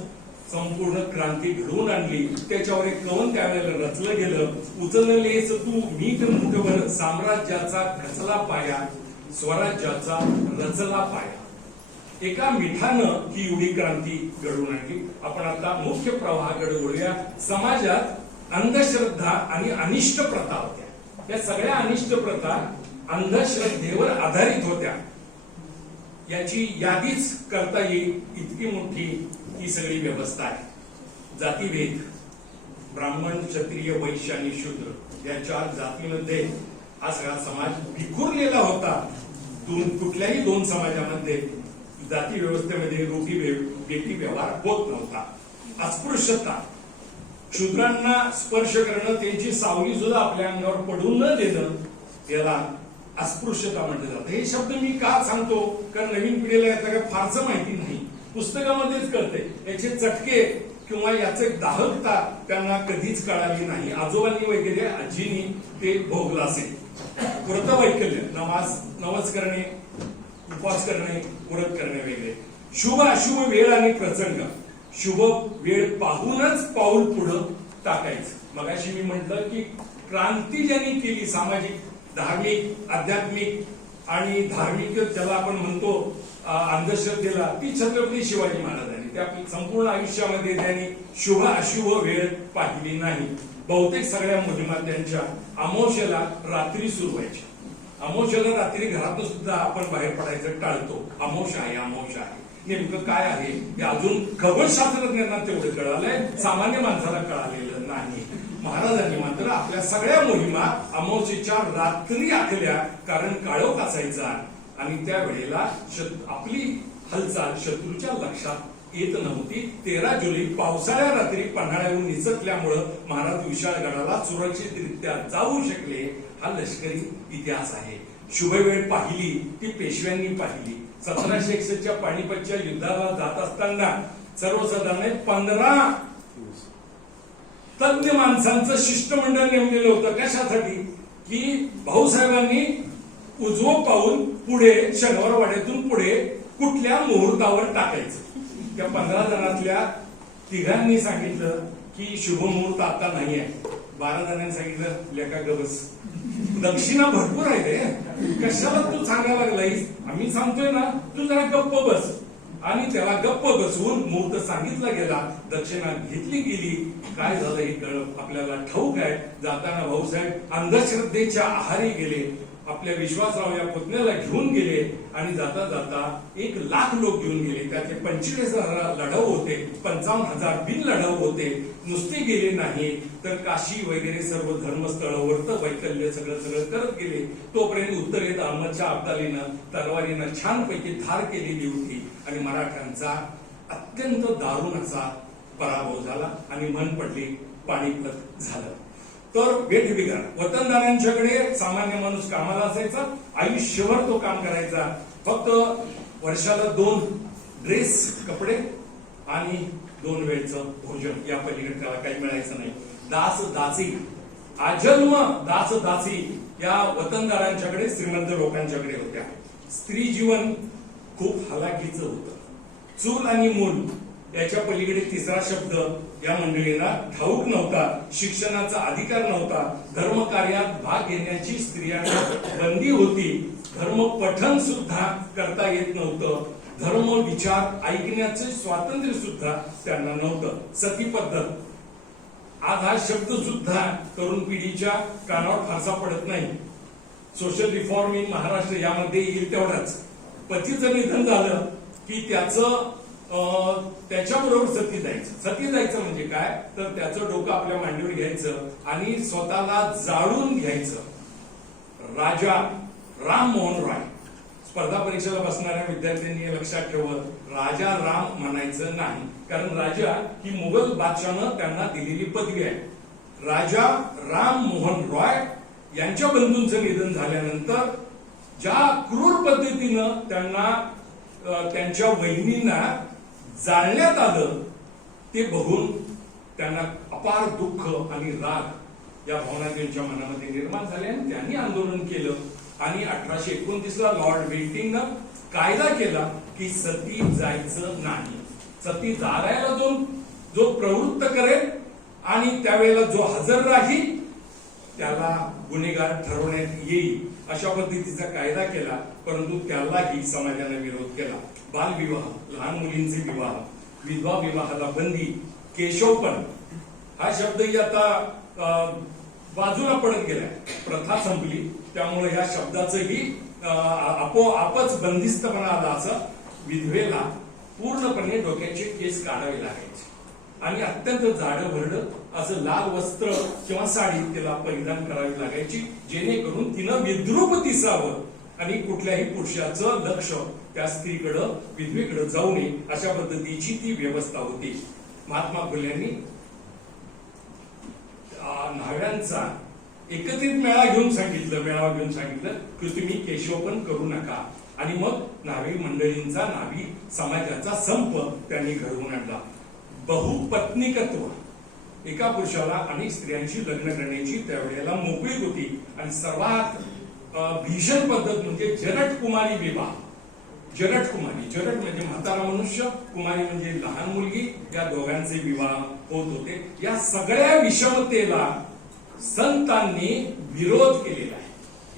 संपूर्ण क्रांती घडवून आणली. त्याच्यावर एक कवन त्यावेळेला रचलं गेलं. उचललेस तू मीठ मुठभर, साम्राज्याचा खचला पाया, स्वराज्याचा रचला पाया. एका मिठानं ही एवढी क्रांती घडवून आणली. आपण आता मुख्य प्रवाहाकडे वळूया. समाजात अंधश्रद्धा आणि अनिष्ट प्रथा होत्या. या सगळ्या अनिष्ट प्रथा अंधश्रद्धेवर आधारित होत्या. याची यादीच करता येईल इतकी मोठी ही सगळी व्यवस्था आहे. जातीभेद, ब्राह्मण, क्षत्रिय, वैश्य आणि शूद्र या 4 जातीमध्ये हा सगळा समाज विखुरलेला होता. कुठल्याही 2 समाजामध्ये जाती व्यवस्थेमध्ये बेटी व्यवहार होत नव्हता. अस्पृश्यता, शूद्रांना स्पर्श करणं, त्यांची सावली सुद्धा आपल्या अंगावर पडू न देणं, याला अस्पृश्यता म्हटलं जातं. हे शब्द मी का सांगतो, कारण नवीन पिढीला याचं काय फारसं माहिती नाही, पुस्तकामध्येच कळते. याचे चटके किंवा याचे दाहकता त्यांना कधीच कळाली नाही. आजोबांनी वगैरे आजीनी ते भोगलं असेल. व्रतवैकल्य, नमाज करणे, उपवास करणे, व्रत करणे वगैरे. शुभ अशुभ वेळ आणि प्रसंग, शुभ वेळ पाहूनच पाऊल पुढं टाकायचं. मगाशी मी म्हटलं की क्रांती ज्यांनी केली सामाजिक, धार्मिक, आध्यात्मिक आणि धार्मिक ज्याला आपण म्हणतो अंधश्रद्धेला, ती छत्रपती शिवाजी महाराजांनी. त्या संपूर्ण आयुष्यामध्ये त्यांनी शुभ अशुभ वेळ पाहिली नाही. बहुतेक सगळ्या मोहिमा त्यांच्या अमावस्येला रात्री सुरू व्हायच्या. अमावस्येला रात्री घरातून सुद्धा आपण बाहेर पडायचं टाळतो. अमावस्या आहे, अमावस्या आहे. नेमकं काय आहे हे अजून खगोलशास्त्रज्ञांना तेवढं कळालंय, सामान्य माणसाला कळालेलं नाही. महाराजांनी मात्र आपल्या सगळ्या मोहिमा अमावस्येच्या रात्री आखल्या, कारण काळोख असायचा आणि त्यावेळेला आपली हालचाल शत्रूच्या लक्षात येत नव्हती. 13 जुलै पावसाळ्या रात्री पन्हाळ्याहून निसटल्यामुळं महाराज विशाळगडाला सुरक्षितरित्या जाऊ शकले. हा लष्करी इतिहास आहे. शुभ वेळ पाहिली ती पेशव्यांनी पाहिली. 1761च्या पानिपतच्या युद्धाला जात असताना सर्वसाधारण 15 तज्ञ माणसांचं शिष्टमंडळ नेमलेलं होतं. कशासाठी की भाऊसाहेबांनी उजवं पाऊल पुढे शनिवार वाड्यातून पुढे कुठल्या मुहूर्तावर टाकायचं. त्या 15 जणातल्या 3 सांगितलं की शुभ मुहूर्त आता नाही आहे. 12 जणांनी सांगितलं लेका गबस, दक्षिणा भरपूर आहे रे, कशाला तू सांगायला लागलायस, आम्ही सांगतोय ना, तू जरा गप्प बस. आणि त्याला गप्प बसवून मुहूर्त सांगितला गेला, दक्षिणा घेतली गेली. काय झालं हे आपल्याला ठाऊक आहे. जाताना भाऊसाहेब अंधश्रद्धेच्या आहारी गेले. आपल्या विश्वासराव या पुतण्याला घेऊन गेले आणि जाता जाता 1,00,000 लोक घेऊन गेले. त्याचे 25,000 लढाऊ होते, 55,000 बिन लढाऊ होते. नुसते गेले नाही तर काशी वगैरे सर्व धर्मस्थळ, व्रत वैकल्य सगळं करत गेले. तोपर्यंत उत्तरेत अहमदच्या अब्दालीनं तलवारीनं छानपैकी धार केलेली होती आणि मराठ्यांचा अत्यंत दारुण असा पराभव झाला आणि मन पडली, पानिपत झालं. तर वेठबिगार वतनदारांच्याकडे सामान्य माणूस कामाला असायचा, आयुष्यभर तो काम करायचा. फक्त वर्षाला 2 ड्रेस, कपडे आणि 2 वेळचं भोजन, या पलीकडे त्याला काही मिळायचं नाही. दास दासी, आजन्म दास दासी या वतनदारांच्याकडे, श्रीमंत लोकांच्याकडे होत्या. स्त्री जीवन खूप हलाखीचं होतं. चूल आणि मूल याच्या पलीकडे तिसरा शब्द या मंडळींना ठाऊक नव्हता. शिक्षणाचा अधिकार नव्हता. धर्मकार्यात भाग घेण्याची स्त्रियांना बंदी होती. धर्म पठण सुद्धा करता येत नव्हतं. धर्म विचार ऐकण्याचे स्वातंत्र्य सुद्धा त्यांना नव्हतं. सती पद्धत, आज हा शब्द सुद्धा तरुण पिढीच्या कानावर फारसा पडत नाही. सोशल रिफॉर्म इन महाराष्ट्र यामध्ये येईल तेवढाच. पतीचं निधन झालं की त्याच्याबरोबर सती जायचं म्हणजे काय, तर त्याचं डोकं आपल्या मांडीवर घ्यायचं आणि स्वतःला जाळून घ्यायचं. राजा राम मोहन रॉय, स्पर्धा परीक्षेला बसणाऱ्या विद्यार्थ्यांनी हे लक्षात ठेवत, राजा राम म्हणायचं नाही, कारण राजा ही मुघल बादशाहनं त्यांना दिलेली पदवी आहे. राजा राम मोहन रॉय यांच्या बंधूंचं निधन झाल्यानंतर ज्या क्रूर पद्धतीनं त्यांना त्यांच्या वहिनींना जाळण्यात आलं ते बघून त्यांना अपार दुःख आणि राग या भावना त्यांच्या मनामध्ये निर्माण झाल्या आणि त्यांनी आंदोलन केलं. आणि 1829ला लॉर्ड वेल्टिंगनं कायदा केला की सती जायचं नाही. सती जाळायला जो प्रवृत्त करेल आणि त्यावेळेला जो हजर राहील त्याला गुन्हेगार ठरवण्यात येईल, अशा पद्धतीचा कायदा केला. परंतु त्यालाही समाजाने विरोध केला. बालविवाह, लहान मुलींचे विवाह, विधवा विवाहाला बंदी, केशवपण हा शब्दही आता बाजूला पडत गेलाय. प्रथा संपली, त्यामुळे या शब्दाचंही आपोआपच बंदिस्तपणा आला. असं विधवेला पूर्णपणे डोक्याचे केस काढावे लागायचे आणि अत्यंत जाडं भरडं असं लाल वस्त्र किंवा साडी तिला परिधान करावी लागायची, जेणेकरून तिनं विद्रूप दिसावं आणि कुठल्याही पुरुषाचं लक्ष त्या स्त्रीकडं विधवेकडे जाऊ नये अशा पद्धतीची ती व्यवस्था होती. महात्मा फुल्यांनी न्हाव्यांचा एकत्रित मेळावा घेऊन सांगितलं की तुम्ही केशवपन करू नका. आणि मग न्हावी मंडळींचा न्हावी समाजाचा संप त्यांनी घडवून आणला. बहुपत्निकत्व, एका पुरुषाला अनेक स्त्रियांची लग्न करण्याची त्यावेळेला मोकळीक होती. आणि सर्वात भीषण पद्धत म्हणजे जरट कुमारी विवाह. जरट म्हणजे म्हातारा मनुष्य, कुमारी म्हणजे लहान मुलगी, या दोघांचे विवाह होत होते. या सगळ्या विषमतेला संतांनी विरोध केलेला आहे.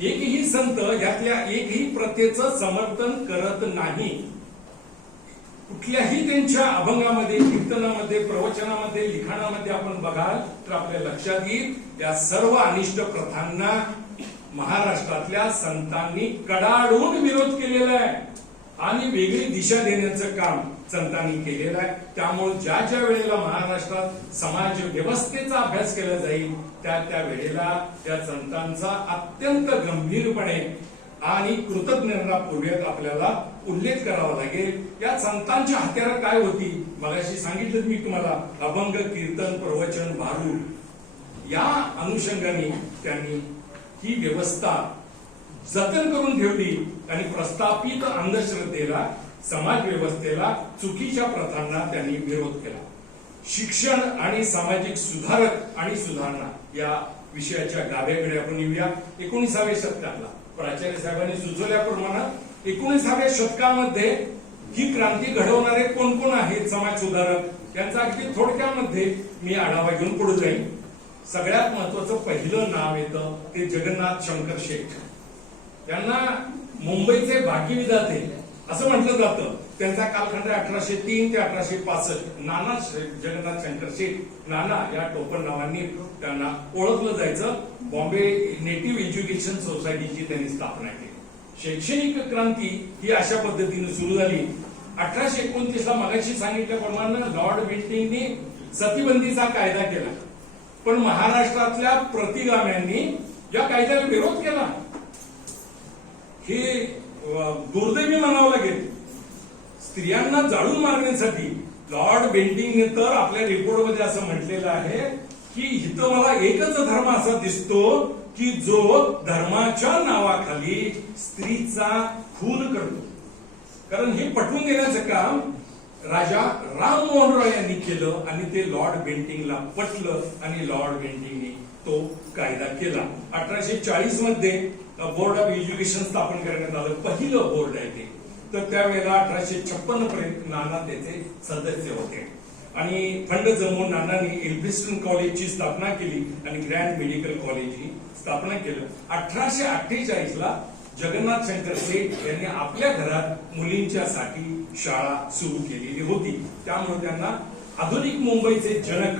एकही संत यातल्या एकही प्रथेचं समर्थन करत नाही. कुठल्याही त्यांच्या अभंगामध्ये, कीर्तनामध्ये, प्रवचनामध्ये, लिखाणामध्ये आपण बघाल तर आपल्या लक्षात येईल या सर्व अनिष्ट प्रथांना महाराष्ट्रातल्या संतांनी कडाडून विरोध केलेला आहे आणि वेगळी दिशा देण्याचं काम संतांनी केलेलं आहे. त्यामुळे ज्या ज्या वेळेला महाराष्ट्रात समाज व्यवस्थेचा अभ्यास केला जाईल त्या वेळेला त्या संतांचा अत्यंत गंभीरपणे आणि कृतज्ञतापूर्वक आपल्याला उल्लेख करावा लागेल. या संतांची हत्यारं काय होती मगाशी सांगितलं मी तुम्हाला, अभंग, कीर्तन, प्रवचन, भारूड. या अनुषंगाने त्यांनी ही व्यवस्था जतन करून ठेवली आणि प्रस्थापित अंधश्रद्धेला, समाज व्यवस्थेला, चुकीच्या प्रथांना त्यांनी विरोध केला. शिक्षण आणि सामाजिक सुधारक आणि सुधारणा या विषयाच्या गाभ्याकडे आपण येऊया. 19व्या शतकातला प्राचार्य साहेबांनी सुचवल्याप्रमाणे 19व्या शतकामध्ये ही क्रांती घडवणारे कोण कोण आहेत समाज सुधारक यांचा अगदी थोडक्यामध्ये मी आढावा घेऊन पुढे जाईल. सगळ्यात महत्वाचं पहिलं नाव येतं ते जगन्नाथ शंकर शेठ. त्यांना मुंबईचे भाग्यविधाते असं म्हटलं जातं. त्यांचा कालखंड 1803 ते 1865. नाना जगन्नाथ शंकर शेठ, नाना या टोपण नावांनी त्यांना ओळखलं जायचं. बॉम्बे नेटिव्ह एज्युकेशन सोसायटीची त्यांनी स्थापना केली. शैक्षणिक क्रांती ही अशा पद्धतीने सुरू झाली. 1829 ला मगाशी सांगितल्याप्रमाणे लॉर्ड बेंटिंकनी सतीबंदीचा कायदा केला, पण महाराष्ट्रातल्या प्रतिगाम्यांनी या कायद्याला विरोध केला. हे दुर्दैवी म्हणावं लागेल. स्त्रियांना जाळून मारण्यासाठी लॉर्ड बेंटिंकने तर आपल्या रिपोर्टमध्ये असं म्हटलेलं आहे की इथं मला एकच धर्म असा दिसतो की जो धर्माच्या नावाखाली स्त्रीचा खून करतो. कारण हे पटवून देण्याचं काम राजा राममोहन रॉय यांनी केलं आणि ते लॉर्ड बेंटिंकला पटलं आणि लॉर्ड बेंटिंकने तो कायदा केला. 1840 मध्ये बोर्ड ऑफ एज्युकेशन स्थापन करण्यात आलं. पहिलं बोर्ड आहे ते. तर त्यावेळेला 1856 पर्यंत नाना त्याचे सदस्य होते आणि फंड जमवून नानांनी एल्फिस्टन कॉलेजची स्थापना केली आणि ग्रँड मेडिकल कॉलेजची स्थापना केलं. 1848 ला जगन्नाथ शंकर शेठ यांनी आपल्या घरात मुलींच्यासाठी शाळा सुरू केलेली होती. त्यामुळे त्यांना आधुनिक मुंबईचे जनक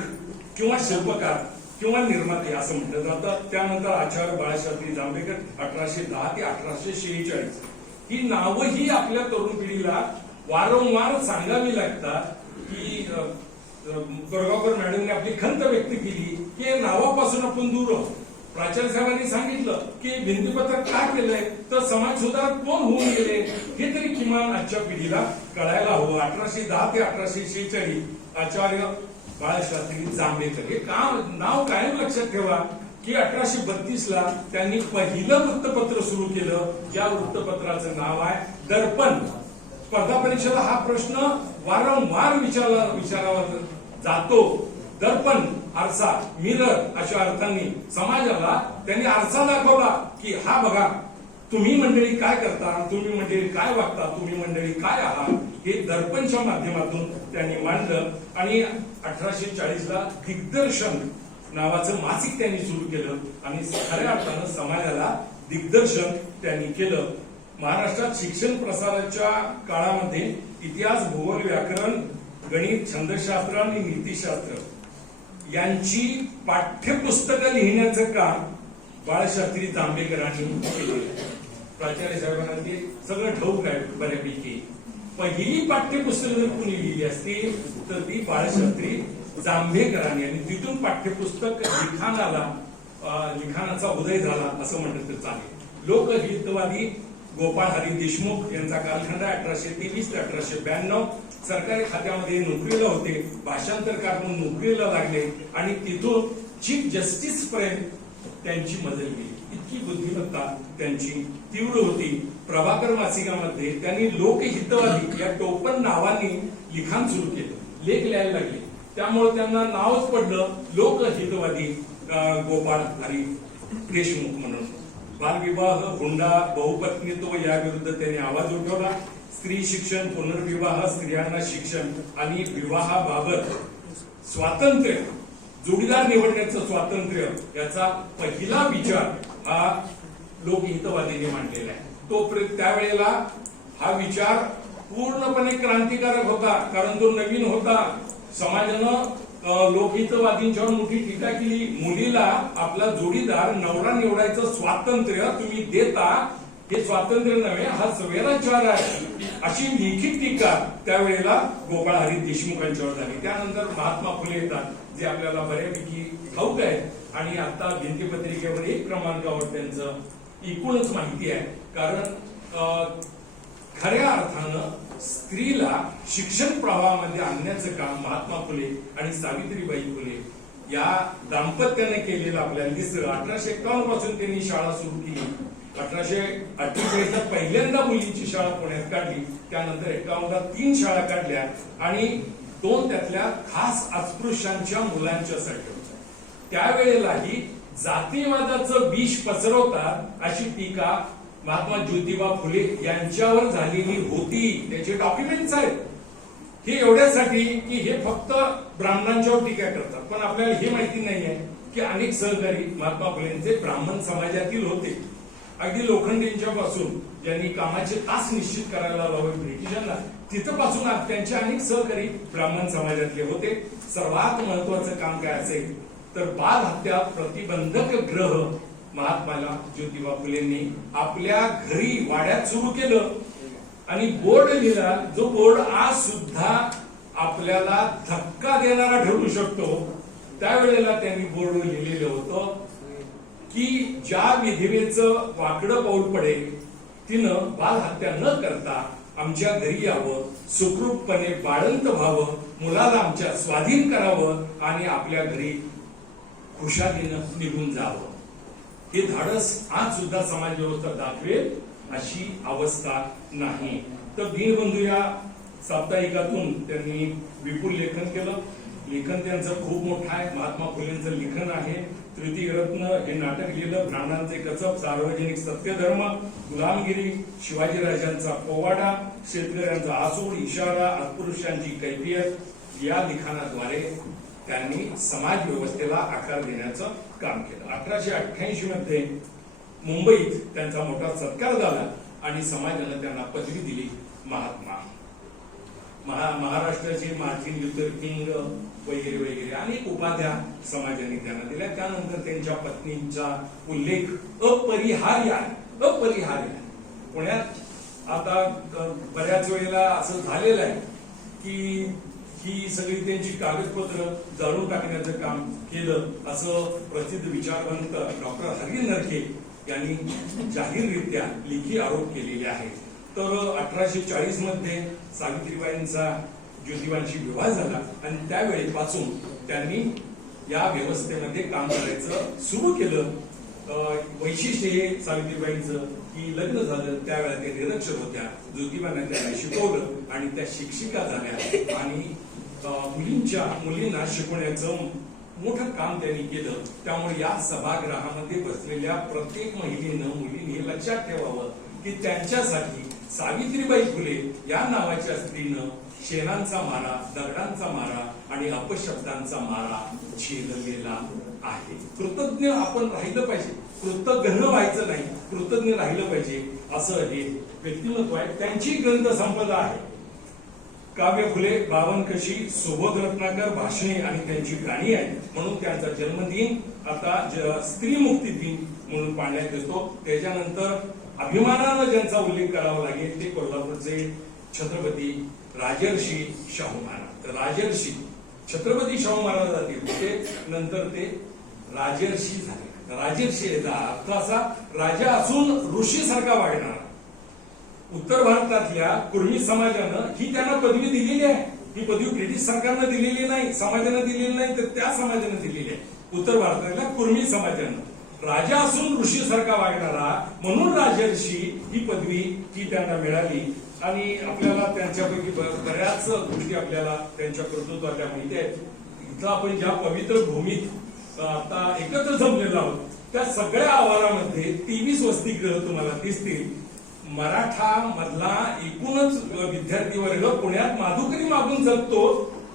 किंवा शिल्पकार किंवा निर्माते असं म्हटलं जातं. त्यानंतर आचार्य बाळशास्त्री जांभेकर 1810 ते 1846 ही नावं ही आपल्या तरुण पिढीला वारंवार सांगावी लागतात की गोरगावकर मॅडमने आपली खंत व्यक्त केली की नावापासून आपण दूर आहोत. प्राचार्य साहेबांनी सांगितलं की भिंतीपत्रक का केलंय तर समाज सुधारक कोण होऊन गेले हे तरी किमान आजच्या पिढीला कळायला हवं. 1810 ते 1846 आचार्य बाळशास्त्री जांभेकर हे नाव कायम लक्षात ठेवा की 1832 ला त्यांनी पहिलं वृत्तपत्र सुरू केलं. या वृत्तपत्राचं नाव आहे दर्पण. स्पर्धा परीक्षेला हा प्रश्न वारंवार विचारावा जातो. दर्पण, आरसा, मिरर अशा अर्थांनी समाजाला त्यांनी आरसा दाखवला की हा बघा तुम्ही मंडळी काय करता, तुम्ही मंडळी काय वागता, तुम्ही मंडळी काय आहात हे दर्पणच्या माध्यमातून त्यांनी मांडलं. आणि 1840 ला दिग्दर्शन नावाचं मासिक त्यांनी सुरू केलं आणि खऱ्या अर्थानं समाजाला दिग्दर्शन त्यांनी केलं. महाराष्ट्रात शिक्षण प्रसाराच्या काळामध्ये इतिहास, भूगोल, व्याकरण, गणित, छंदशास्त्र आणि नीतिशास्त्र यांची पाठ्यपुस्तकं लिहिण्याचं काम बाळशास्त्री जांभेकरांनी केलेलं. प्राचार्य साहेबांना ते सगळं ठाऊक आहे बऱ्यापैकी. पहिली पाठ्यपुस्तकं जर कोणी लिहिली असतील तर ती बाळशास्त्री जांभेकरांनी आणि तिथून पाठ्यपुस्तक लिखाणाचा उदय झाला असं म्हटलं तर चालेल. लोकहितवादी गोपाळ हरी देशमुख यांचा कालखंड 1823 ते 1892. सरकारी खात्यामध्ये नोकरीला होते, भाषांतरकार म्हणून नोकरीला लागले आणि तिथून चीफ जस्टिस पर्यंत त्यांची मजल गेली. इतकी बुद्धिमत्ता त्यांची तीव्र होती. प्रभाकर मासिकामध्ये त्यांनी लोकहितवादी या टोपण नावाने लिखाण सुरू केलं, लेख लिहायला लागले. त्यामुळे त्यांना नावच पडलं लोकहितवादी गोपाळ हरी देशमुख म्हणून. बालविवाह, हुंडा, बहुपत्नीत्व याविरुद्ध त्यांनी आवाज उठवला. स्त्री शिक्षण, पुनर्विवाह, स्त्रियांना शिक्षण आणि विवाहाबाबत स्वातंत्र्य, जोडीदार निवडण्याचं स्वातंत्र्य याचा पहिला विचार हा लोकहितवादीने मांडलेला आहे. तो त्यावेळेला हा विचार पूर्णपणे क्रांतिकारक होता, कारण तो नवीन होता. समाजानं लोकहितवादींच्यावर मोठी टीका केली. मुलीला आपला जोडीदार नवरा निवडायचं स्वातंत्र्य तुम्ही देता, हे स्वातंत्र्य नव्हे, हा स्वैराचार आहे, अशी लिखित टीका त्यावेळेला गोपाळ हरी देशमुखांच्यावर झाली. त्यानंतर महात्मा फुले येतात, जे आपल्याला बऱ्यापैकी ठाऊक आहे आणि आता भिंतीपत्रिकेवर 1 क्रमांकावर त्यांचं एकूणच माहिती आहे. कारण खऱ्या अर्थानं स्त्रीला शिक्षण प्रवाहामध्ये आणण्याचं काम महात्मा फुले आणि सावित्रीबाई फुले या दाम्पत्याने केलेलं आपल्याला दिसतं. 1851 पासून त्यांनी शाळा सुरू केली. 1848 पहिल्यांदा मुलींची शाळा पुण्यात काढली. त्यानंतर 51 3 शाळा काढल्या आणि 2 त्यातल्या खास अस्पृश्यांच्या मुलांच्यासाठी होत्या. त्यावेळेलाही जातीवादाचं विष पसरवतात अशी टीका महात्मा ज्योतिबा फुले यांच्यावर झालेली होती. त्याचे डॉक्युमेंट्स आहेत. हे एवढ्यासाठी की हे फक्त ब्राह्मणांच्यावर टीका करतात, पण आपल्याला हे माहिती नाही आहे की अनेक सहकारी महात्मा फुलेंचे ब्राह्मण समाजातील होते. अगदी लोखंडेंच्या पासून ज्यांनी कामाचे तास निश्चित करायला लावले ब्रिटिशांना, तिथं पासून त्यांचे अनेक सहकारी ब्राह्मण समाजातले होते. सर्वात महत्वाचं काम काय असेल तर बाल हत्या प्रतिबंधक ग्रह महात्माला ज्योतिबा फुलेंनी आपल्या घरी वाड्यात सुरू केलं आणि बोर्ड लिहिला, जो बोर्ड आज सुद्धा आपल्याला धक्का देणारा ठरू शकतो. त्यावेळेला त्यांनी बोर्डवर लिहिलेलं होतं की ज्या विधवेचं वाकडं पाऊल पडेल तिनं बाल हत्या न करता आमच्या घरी यावं, सुखरूपपणे बाळंत व्हावं, मुलाला आमच्या स्वाधीन करावं आणि आपल्या घरी खुशालीनं निघून जावं. हे धाडस आज सुद्धा समाज व्यवस्था दाखवेल अशी अवस्था नाही. तर दीनबंधू या साप्ताहिकातून त्यांनी विपुल लेखन केलं. लेखन त्यांचं खूप मोठं आहे. महात्मा फुलेंचं लेखन आहे. तृतीय रत्न हे नाटक लिहिलं. ब्राह्मणांचे कचप, सार्वजनिक सत्यधर्म, गुलामगिरी, शिवाजीराजांचा पोवाडा, शेतकऱ्यांचा आसूड, इशारा, अस्पृश्यांची कैफियत या लिखाणाद्वारे त्यांनी समाज व्यवस्थेला आकार देण्याचं काम केलं. 1888 मध्ये मुंबईत त्यांचा मोठा सत्कार झाला आणि समाजानं त्यांना पदवी दिली महात्मा. महाराष्ट्राचे मार्टिन ल्युथर किंग वगैरे वगैरे अनेक उपाध्या समाजाने त्यांना दिल्या. त्यानंतर त्यांच्या पत्नींचा उल्लेख अपरिहार्य आहे. पुण्यात आता बऱ्याच वेळेला असं झालेलं आहे की ही सगळी त्यांची कागदपत्र जाळून टाकण्याचं काम केलं, असं प्रसिद्ध विचारवंत डॉक्टर हरी नरके यांनी जाहीररित्या लेखी आरोप केलेले आहेत. तर 1840 मध्ये सावित्रीबाईंचा ज्योतिबांशी विवाह झाला आणि त्यावेळेपासून त्यांनी या व्यवस्थेमध्ये काम करायचं सुरू केलं. वैशिष्ट्य हे सावित्रीबाईंचं की लग्न झालं त्यावेळेला ते निरक्षर होत्या. ज्योतिबांना त्यांना शिकवलं आणि त्या शिक्षिका झाल्या आणि मुलींना शिकवण्याचं मोठं काम त्यांनी केलं. त्यामुळे या सभागृहामध्ये बसलेल्या प्रत्येक मुलींनी हे लक्षात ठेवावं की त्यांच्यासाठी सावित्रीबाई फुले या नावाच्या स्त्रीनं शेणांचा मारा, दगडांचा मारा आणि अपशब्दांचा मारा झेललेला आहे. कृतज्ञ आपण राहिलं पाहिजे, कृतज्ञ व्हायचं नाही, कृतज्ञ राहिलं पाहिजे असं हे व्यक्तिमत्व आहे. त्यांची ग्रंथसंपदा आहे. काव्य फुले, बावनकशी, सुबोध रत्नाकर, भाषणे आणि त्यांची गाणी आहेत. म्हणून त्यांचा जन्मदिन आता स्त्री मुक्ती दिन म्हणून पाळण्यात येतो. त्याच्यानंतर अभिमानानं ज्यांचा उल्लेख करावा लागेल ते कोल्हापूरचे छत्रपती राजर्षी शाहू महाराज. राजर्षी छत्रपती शाहू महाराज होते, नंतर ते राजर्षी झाले. राजर्षी याचा अर्थ असा राजा असून ऋषी सारखा वागणारा. उत्तर भारतातल्या कुर्मी समाजानं ही त्यांना पदवी दिलेली आहे. ही पदवी ब्रिटिश सरकारनं दिलेली नाही, समाजानं दिलेली नाही, तर त्या समाजानं दिलेली आहे. उत्तर भारतातल्या कुर्मी समाजानं राजा असून ऋषी सारखा वागणारा म्हणून राजर्षी ही पदवी ही त्यांना मिळाली. आणि आपल्याला त्यांच्यापैकी बऱ्याच गोष्टी आपल्याला त्यांच्या कर्तृत्वाच्या माहिती आहेत. इथं आपण ज्या पवित्र भूमीत आता एकत्र जमलेलो आहोत त्या सगळ्या आवारामध्ये 23 वसतिगृह तुम्हाला दिसतील. मराठा मधला एकूणच विद्यार्थी वर्ग पुण्यात माधुकरी मागून जगतो.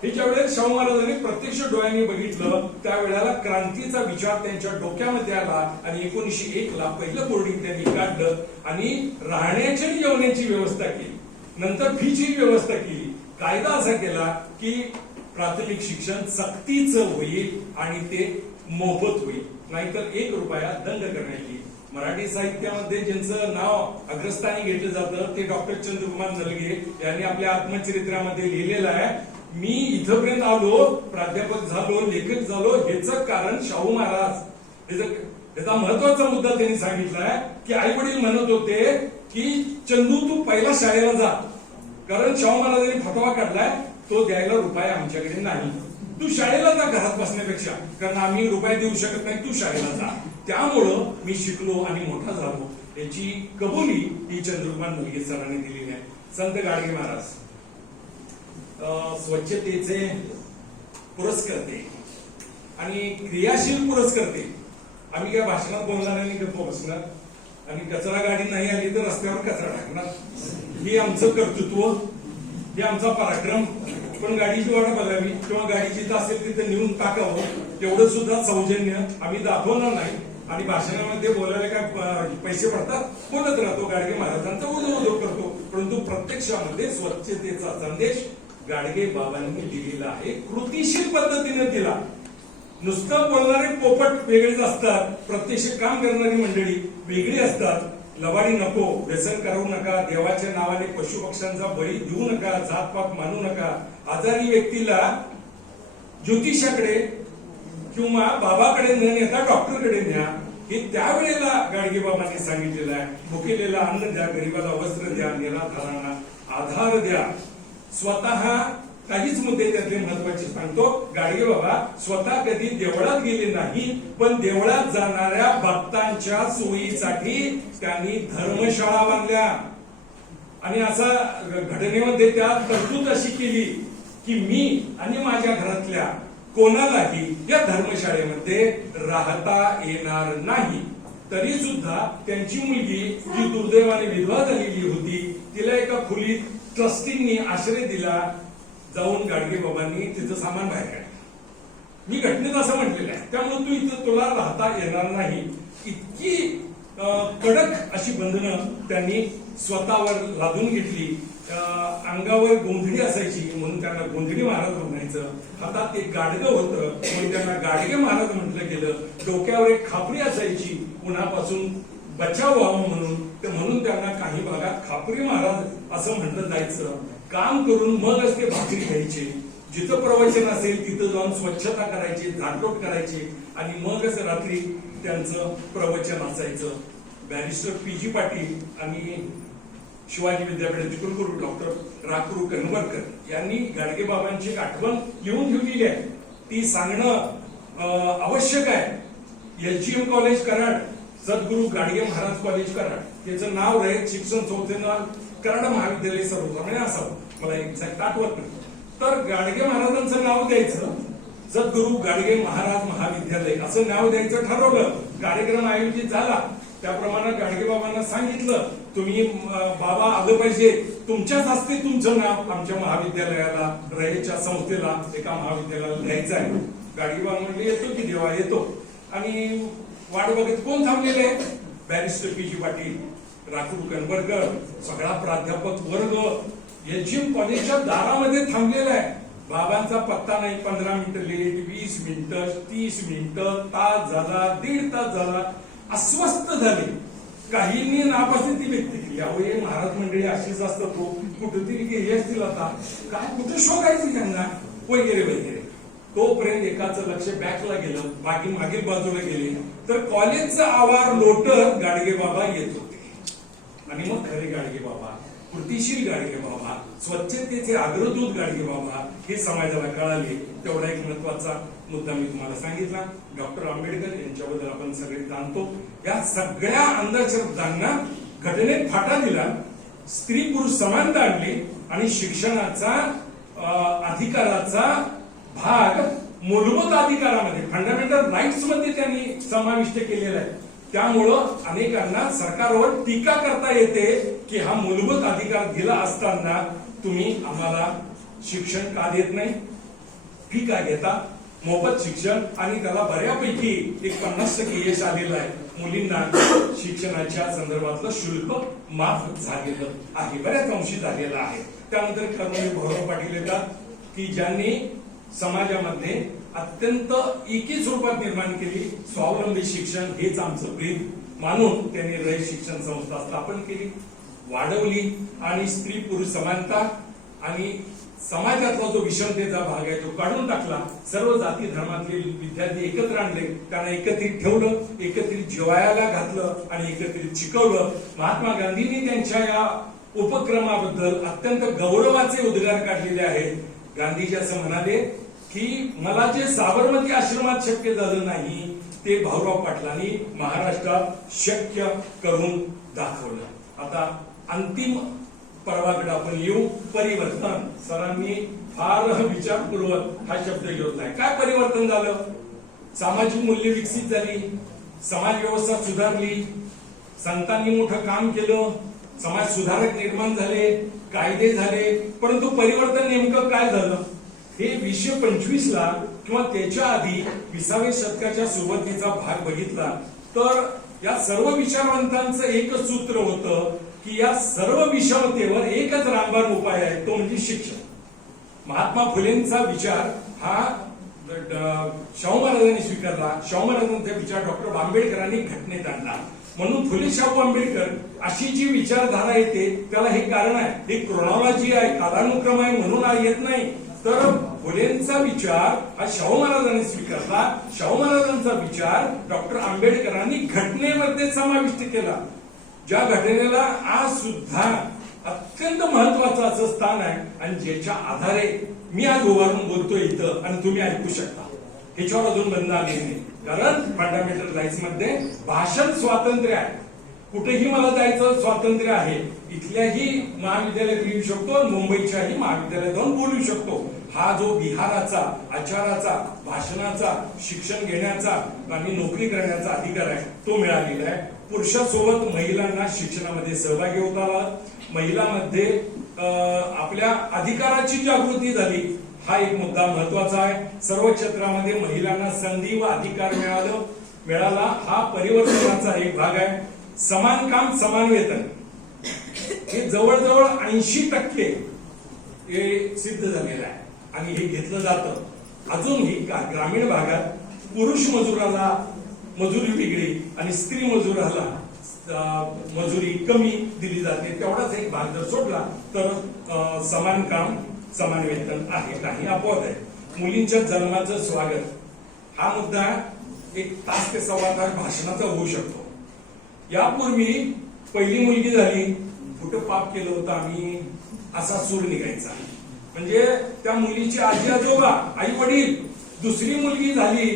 हे ज्या वेळेस शाहू महाराजांनी प्रत्यक्ष डोळ्यांनी बघितलं त्यावेळेला क्रांतीचा विचार त्यांच्या डोक्यामध्ये आला आणि 1901 ला पहिलं बोर्डिंग त्यांनी काढलं आणि राहण्याची आणि जेवण्याची व्यवस्था केली. नंतर फीची व्यवस्था केली. कायदा असा केला की प्राथमिक शिक्षण सक्तीचं होईल आणि ते मोफत होईल, नाहीतर 1 रुपया दंड करण्यात येईल. मराठी साहित्यामध्ये ज्यांचं नाव अग्रस्थानी घेतलं जातं ते डॉक्टर चंद्रकुमार नलगे यांनी आपल्या आत्मचरित्रामध्ये लिहिलेलं आहे. मी इथपर्यंत आलो, प्राध्यापक झालो, लेखक झालो, ह्याचं कारण शाहू महाराज. याचा महत्वाचा मुद्दा त्यांनी सांगितलाय की आई वडील म्हणत होते की चंदू तू पहिला शाळेला जा, कारण शाहू महाराजांनी फतवा काढलाय तो द्यायला रुपये आमच्याकडे नाही, तू शाळेला जा घरात बसण्यापेक्षा, कारण आम्ही रुपये देऊ शकत नाही, तू शाळेला जा. त्यामुळं मी शिकलो आणि मोठा झालो. याची कबुली ही चंद्रकुमार नलगे सरांनी दिलेली आहे. संत गाडगे महाराज स्वच्छतेचे पुरस्कर्ते आणि क्रियाशील पुरस्कर्ते. आम्ही काय भाषणात बोलणार आणि गप्प बसणार आणि कचरा गाडी नाही आली तर रस्त्यावर कचरा टाकणार, हे आमचं कर्तृत्व, हे आमचा पराक्रम. पण गाडीची वाट बघावी किंवा गाडी जिथं असेल तिथे नेऊन टाकावं तेवढं सुद्धा सौजन्य आम्ही दाखवणार नाही. आणि भाषणामध्ये बोलायला काय पैसे पडतात, बोलत राहतो, गाडगे महाराजांचा उदो करतो, परंतु प्रत्यक्षामध्ये स्वच्छतेचा संदेश गाडगे बाबांनी दिलेला आहे, कृतीशील पद्धतीने दिला. नुसतं बोलणारे पोपट वेगळेच असतात, प्रत्यक्ष काम करणारी मंडळी वेगळी असतात. लबाडी नको, व्यसन करू नका, देवाच्या नावाने पशुपक्ष्यांचा बळी देऊ नका, जातपात मानू नका, आजारी व्यक्तीला ज्योतिषाकडे किंवा बाबाकडे न नेता डॉक्टरकडे न्या, हे त्यावेळेला गाडगे बाबांनी सांगितलेलं आहे. भुकेलेला अन्न द्या, गरीबाला वस्त्र द्या, निराधारांना आधार द्या. स्वतः काहीच मुद्दे त्यातले महत्वाचे सांगतो. गाडगे बाबा स्वतः कधी देवळात गेले नाही, पण देवळात जाणाऱ्या भक्तांच्या सोयीसाठी त्यांनी धर्मशाळा बांधल्या. आणि असा घटनेमध्ये त्या तरतूद अशी केली की मी आणि माझ्या घरातल्या कोणालाही या धर्मशाळेमध्ये राहता येणार नाही. तरी सुद्धा त्यांची मुलगी जी दुर्दैवाने विधवा झालेली होती तिला एका खोलीत ट्रस्टींनी आश्रय दिला. जाऊन गाडगे बाबांनी तिचं सामान बाहेर काढलं. मी घटनेत असं म्हटलेलं आहे, त्यामुळे तू इथं तुला राहता येणार नाही. इतकी कडक अशी बंधनं त्यांनी स्वतःवर लादून घेतली. अंगावर गोंधळी असायची म्हणून त्यांना गोंधळी महाराज म्हणायचं. हातात एक गाडगं होतं म्हणून त्यांना गाडगे महाराज म्हटलं गेलं. डोक्यावर एक खापरी असायची उन्हापासून बचाव व्हावं म्हणून त्यांना काही भागात खापरी महाराज असं म्हटलं जायचं. काम करून मगच ते भाकरी घ्यायचे. जिथं प्रवचन असेल तिथं जाऊन स्वच्छता करायची, झाडलोट करायची आणि मगच रात्री त्यांचं प्रवचन असायचं. Barrister P G. पाटील आणि शिवाजी विद्यापीठाचे कुलगुरू डॉक्टर राखरू कनवरकर यांनी गाडगे बाबांची एक आठवण लिहून ठेवलेली आहे. ती सांगणं आवश्यक आहे. LGM कॉलेज कराड, सद्गुरू गाडगे महाराज कॉलेज कराड, त्याचं नाव रयत शिक्षण संस्थेनं कराड महाविद्यालय सर्वसामान्य असावं, मला एक्झॅक्ट आठवत नाही. तर गाडगे महाराजांचं नाव द्यायचं सद्गुरू गाडगे महाराज महाविद्यालय असं नाव द्यायचं ठरवलं. कार्यक्रम आयोजित झाला. त्याप्रमाणे गाडगे बाबांना सांगितलं तुम्ही बाबा आलं पाहिजे, तुमच्याच हस्ते तुमचं नाव आमच्या महाविद्यालयाला, रयतच्या संस्थेला, एका महाविद्यालयाला द्यायचं आहे. गाडगे बाबा म्हणले येतो की देवा येतो. आणि वाट बघत कोण थांबलेले? Barrister P G. पाटील, राखरू कनवरकर, सगळा प्राध्यापक वर्ग LGM कॉलेजच्या दारामध्ये थांबलेला आहे. बाबांचा पत्ता नाही. 15 मिनिटं लेट, 20 मिनिटं, 30 मिनिटं, तास झाला, 1.5 तास झाला. अस्वस्थ झाले. काहींनी नापसंती व्यक्त केली. अहो हे महाराज मंडळी अशीच असतात, कुठेतरी गेली असतील, आता काय कुठे शोधायचं त्यांना वगैरे वगैरे. तोपर्यंत एकाचं लक्ष बॅकला गेलं, बाकी मागील बाजूला गेले. तर कॉलेजचा आवार लोटत गाडगे बाबा येत होते आणि मग खरे गाडगे बाबा, कृतिशील गाडगे बाबा, स्वच्छतेचे अग्रदूत गाडगे बाबा हे समाजाला कळाले. तेवढा एक महत्वाचा मुद्दा मी तुम्हाला सांगितला. डॉक्टर आंबेडकर यांच्याबद्दल आपण सगळे जाणतो. या सगळ्या अंधश्रद्धांना घटनेत फाटा दिला, स्त्री पुरुष समानता आणली आणि शिक्षणाचा अधिकाराचा भाग मूलभूत अधिकारामध्ये, फंडामेंटल राईट्स मध्ये त्यांनी समाविष्ट केलेला आहे. त्यामुळं अनेकांना सरकारवर टीका करता येते की हा मूलभूत अधिकार दिला असताना तुम्ही आम्हाला शिक्षण का देत नाही, फी का घेता, मोफत शिक्षण, आणि त्याला बऱ्यापैकी एक 50% यश आलेलं आहे. मुलींना शिक्षणाच्या संदर्भातलं शुल्क माफ झालेलं आहे, बऱ्याच अंशी झालेलं आहे. त्यानंतर कर्मवीर भाऊराव पाटील येतात की ज्यांनी समाजामध्ये अत्यंत एकी स्वरूपात निर्माण केली. स्वावलंबी शिक्षण हेच आमचं ब्रीद मानून त्यांनी रयत शिक्षण संस्था स्थापन केली, वाढवली आणि स्त्री पुरुष समानता आणि समाजातला जो विषमतेचा भाग आहे तो काढून टाकला. सर्व जाती धर्मातले विद्यार्थी एकत्र आणले, त्यांना एकत्रित ठेवलं, एकत्रित जेवायला घातलं आणि एकत्रित शिकवलं. महात्मा गांधींनी त्यांच्या या उपक्रमाबद्दल अत्यंत गौरवाचे उद्गार काढलेले आहेत. गांधीजी असं म्हणाले की मला जे साबरमती आश्रमात शक्य झालं नाही ते भाऊराव पाटलांनी महाराष्ट्रात शक्य करून दाखवलं. आता अंतिम पर्वाकडे आपण येऊ. परिवर्तन. सरांनी फार विचारपूर्वक हा शब्द योजलाय. काय परिवर्तन झालं? सामाजिक मूल्य विकसित झाली, समाज व्यवस्था सुधारली, संतांनी मोठं काम केलं, समाज सुधारक निर्माण झाले, कायदे झाले. परंतु परिवर्तन नेमकं काय झालं हे 2025 ला किंवा त्याच्या आधी 20व्या शतकाच्या सुरुवातीचा भाग बघितला तर या सर्व विचारवंतांचं एकच सूत्र होतं की या सर्व विषमतेवर एकच रामबाण उपाय आहे, तो म्हणजे शिक्षण. महात्मा फुलेंचा विचार हा शाहू महाराजांनी स्वीकारला, शाहू महाराजांचा विचार डॉक्टर आंबेडकरांनी घटनेत आणला. म्हणून फुले शाहू आंबेडकर अशी जी विचारधारा येते त्याला हे कारण आहे, हे क्रोनॉलॉजी आहे, कालानुक्रम आहे म्हणून येत नाही. तर फुलेंचा विचार हा शाहू महाराजांनी स्वीकारला, शाहू महाराजांचा विचार डॉक्टर आंबेडकरांनी घटनेमध्ये समाविष्ट केला. ज्या घटनेला आज सुद्धा अत्यंत महत्वाचं असं स्थान आहे आणि ज्याच्या आधारे मी आज उभारून बोलतोय इथं आणि तुम्ही ऐकू शकता. ह्याच्यावर अजून बंद आलेली नाही, कारण फंडामेंटल राईट्स मध्ये भाषण स्वातंत्र्य आहे. कुठेही मला जायचं स्वातंत्र्य आहे. इथल्याही महाविद्यालयात येऊ शकतो, मुंबईच्याही महाविद्यालयात जाऊन बोलू शकतो. हा जो विहाराचा, आचाराचा, भाषणाचा, शिक्षण घेण्याचा आणि नोकरी करण्याचा अधिकार आहे तो मिळालेला आहे. पुरुषासोबत महिलांना शिक्षणामध्ये सहभागी होता आला, महिलांमध्ये आपल्या अधिकाराची जागृती झाली. हा एक मुद्दा महत्वाचा आहे. सर्व क्षेत्रामध्ये महिलांना संधी व अधिकार मिळाला. हा परिवर्तनाचा एक भाग आहे. समान काम समान वेतन हे जवळजवळ 80% हे सिद्ध झालेलं आहे आणि हे घेतलं जातं. अजूनही ग्रामीण भागात पुरुष मजुराला मजुरी वेगळी आणि स्त्री मजुराला मजुरी कमी दिली जाते. तेवढाच एक भाग जर सोडला तर समान काम समान वेतन आहे, काही अपवाद आहे. मुलींच्या जन्माचं स्वागत हा मुद्दा 1 तास ते सव्वा तास भाषणाचा होऊ शकतो. यापूर्वी पहिली मुलगी झाली, कुठं पाप केलं होतं आम्ही असा सूर निघायचा. म्हणजे त्या मुलीची आजी आजोबा आई वडील, दुसरी मुलगी झाली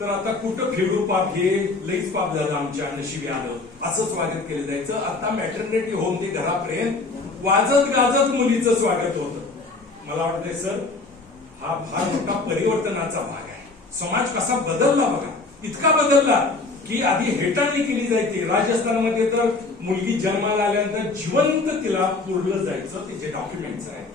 तर आता कुठं फेडू पाप, हे लईच पाप झालं आमच्या नशिबी आलं असं स्वागत केलं जायचं. आता मॅटर्निटी होम ते घरापर्यंत वाजत गाजत मुलीचं स्वागत होतं. मला वाटतंय सर हा फार मोठा परिवर्तनाचा भाग आहे. समाज कसा बदलला बघा, इतका बदलला की आधी हेटाळणी केली जायची. राजस्थानमध्ये तर मुलगी जन्माला आल्यानंतर जिवंत तिला पुरलं जायचं, तिचे डॉक्युमेंट्स आहेत.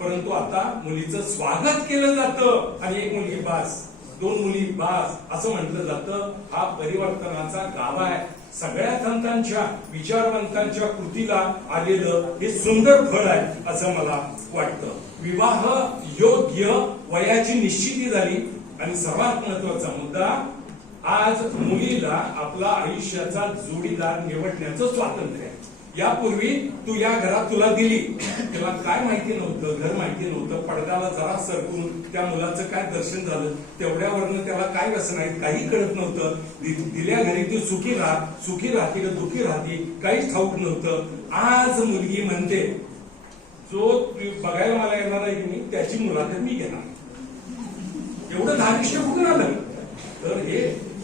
परंतु आता मुलीचं स्वागत केलं जातं आणि 1 मुलगी बास, 2 मुली बास असं म्हटलं जातं. हा परिवर्तनाचा गाभा आहे. सगळ्या संतांच्या विचारवंतांच्या कृतीला आलेलं हे सुंदर फळ आहे असं मला वाटतं. विवाह योग्य वयाची निश्चिती झाली आणि सर्वात महत्वाचा मुद्दा, आज मुलीला आपला आयुष्याचा जोडीदार निवडण्याचं स्वातंत्र्य आहे. यापूर्वी तू या घरात तुला दिली, तेव्हा काय माहिती नव्हतं, घर माहिती नव्हतं, पडद्याला जरा सरकून त्या मुलाचं काय दर्शन झालं, तेवढ्यावरनं त्याला काय व्यसन आहे काही कळत नव्हतं. दिल्या घरी तू सुखी राहते का दुखी राहते काहीच ठाऊक नव्हतं. आज मुलगी म्हणते जो बघायला मला येणार आहे की नाही त्याची मुलाखत मी घेणार. एवढं धारिष्ट कुठून आलं? तर हे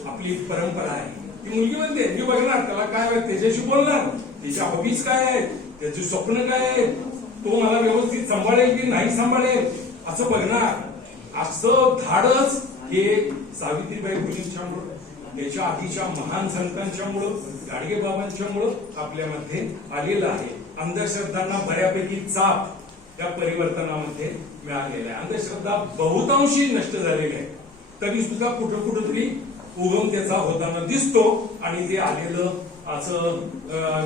आपली परंपरा आहे. ती मुलगी म्हणते मी बघणार, त्याला काय त्याच्याशी बोलणार, त्याच्या हॉबीज काय आहेत, त्याची स्वप्न काय आहेत, तो मला व्यवस्थित सांभाळेल की नाही सांभाळेल असं बघणार. असं धाडस हे सावित्रीबाई फुलेंच्यामुळं, त्याच्या आधीच्या महान संतांच्यामुळं, गाडगे बाबांच्यामुळं आपल्यामध्ये आलेलं आहे. अंधश्रद्धांना बऱ्यापैकी चाप या परिवर्तनामध्ये मिळालेला आहे. अंधश्रद्धा बहुतांशी नष्ट झालेल्या आहे, तरी सुद्धा कुठं कुठंतरी उगम त्याचा होताना दिसतो. आणि ते आलेलं असं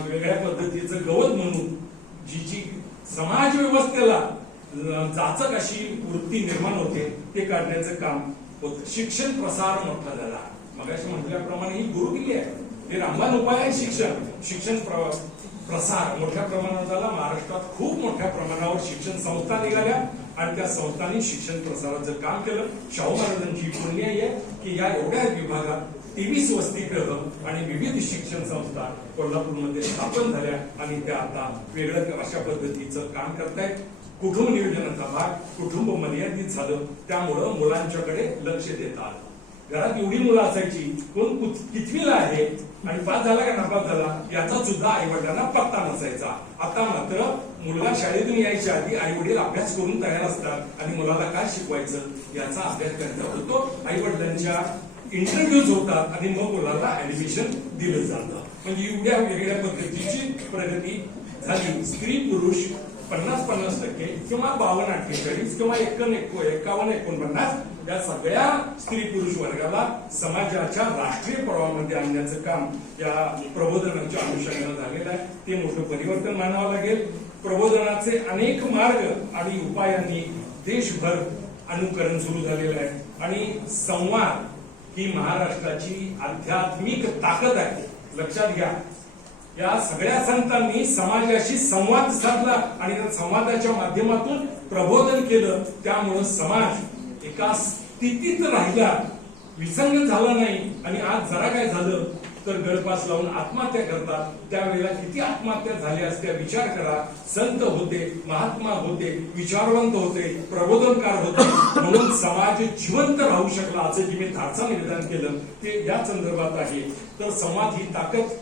वेगळ्या पद्धतीचं गवत म्हणून जी समाज व्यवस्थेला जाचक अशी वृत्ती निर्माण होते ते काढण्याचं काम होतं. शिक्षण प्रसार मोठा झाला. मगाशी म्हटल्याप्रमाणे ही गुरुकिल्ली आहे, हे रामबाण उपाय आहे. शिक्षण प्रसार मोठ्या प्रमाणावर झाला. महाराष्ट्रात खूप मोठ्या प्रमाणावर शिक्षण संस्था निघाल्या आणि त्या संस्थांनी शिक्षण प्रसाराचं काम केलं. शाहू महाराजांची पुण्य आहे की या एवढ्या विभागात 23 वसतिगृह आणि विविध शिक्षण संस्था कोल्हापूरमध्ये स्थापन झाल्या आणि त्या आता वेगळ्या अशा पद्धतीचं काम करतायत. कुटुंब नियोजनाचा भाग, कुटुंब मर्यादित झालं, त्यामुळं मुलांच्याकडे लक्ष देता आलं. घरात एवढी मुलं असायची, कोण कितवीला आहे आणि पास झाला का नापास झाला याचा सुद्धा आई वडिलांना पत्ता नसायचा. आता मात्र मुलगा शाळेतून यायच्या आधी आई वडील अभ्यास करून तयार असतात आणि मुलाला काय शिकवायचं याचा अभ्यास करता होतो. आई वडिलांच्या इंटरव्ह्यूज होतात आणि मग मुलाला ऍडमिशन दिलं जातं. म्हणजे एवढ्या वेगळ्या पद्धतीची प्रगती झाली. स्त्री पुरुष 50-50% किंवा 52-48 किंवा 51-49 या सगळ्या स्त्री पुरुष वर्गाला समाजाच्या राष्ट्रीय प्रवाहामध्ये आणण्याचं काम या प्रबोधनाच्या अनुषंगाने झालेलं आहे. ते मोठं परिवर्तन मानावं लागेल. प्रबोधनाचे अनेक मार्ग आणि उपायांनी देशभर अनुकरण सुरू झालेलं आहे. आणि संवाद ही महाराष्ट्राची आध्यात्मिक ताकद आहे. लक्षात घ्या, या सगळ्या संतांनी समाजाशी संवाद साधला आणि त्या संवादाच्या माध्यमातून प्रबोधन केलं. त्यामुळं समाज एका स्थितीत राहिला, विसंगत झाला नाही. आणि आज जरा काय झालं तर गळफास लावून आत्महत्या करतात. त्यावेळेला किती आत्महत्या झाल्या असत्या विचार करा. संत होते, महात्मा होते, विचारवंत होते, प्रबोधनकार होते, म्हणून समाज जिवंत राहू शकला असं जे मी धाडसा निवेदन केलं ते या संदर्भात आहे. तर संवाद ही ताकद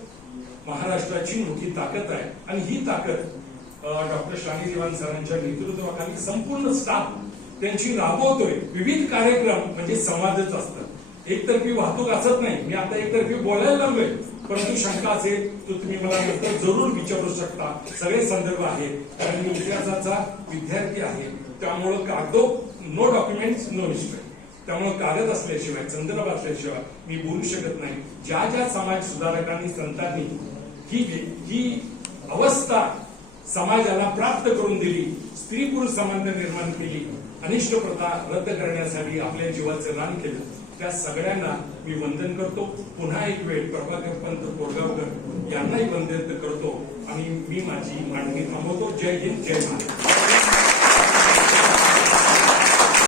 महाराष्ट्राची मोठी ताकद आहे. आणि ही ताकद डॉक्टर शाही दिवान सरांच्या नेतृत्वाखाली संपूर्ण स्टाफ त्यांची राबवतोय. विविध कार्यक्रम म्हणजे संवादच असतात, एकतर्फी वाहतूक असत नाही. मी आता एकतर्फी बोलायला लागलोय, परंतु शंका असेल तर तुम्ही मला नंतर जरूर विचारू शकता. सगळे संदर्भ आहेत, कारण मी इतिहासाचा विद्यार्थी आहे. त्यामुळं कागदो नो डॉक्युमेंट्स नो हिस्ट्री. त्यामुळे कागद असल्याशिवाय, संदर्भ असल्याशिवाय मी बोलू शकत नाही. ज्या ज्या समाज सुधारकांनी संतांनी ही अवस्था समाजाला प्राप्त करून दिली, स्त्री पुरुष समानता निर्माण केली, अनिष्ट प्रथा रद्द करण्यासाठी आपल्या जीवाचं रान केलं, त्या सगळ्यांना मी वंदन करतो. पुन्हा एक वेळ प्रभाकर पंत कोरगावकर यांनाही वंदन करतो आणि मी माझी मांडणी थांबवतो. जय हिंद, जय महाराष्ट्र.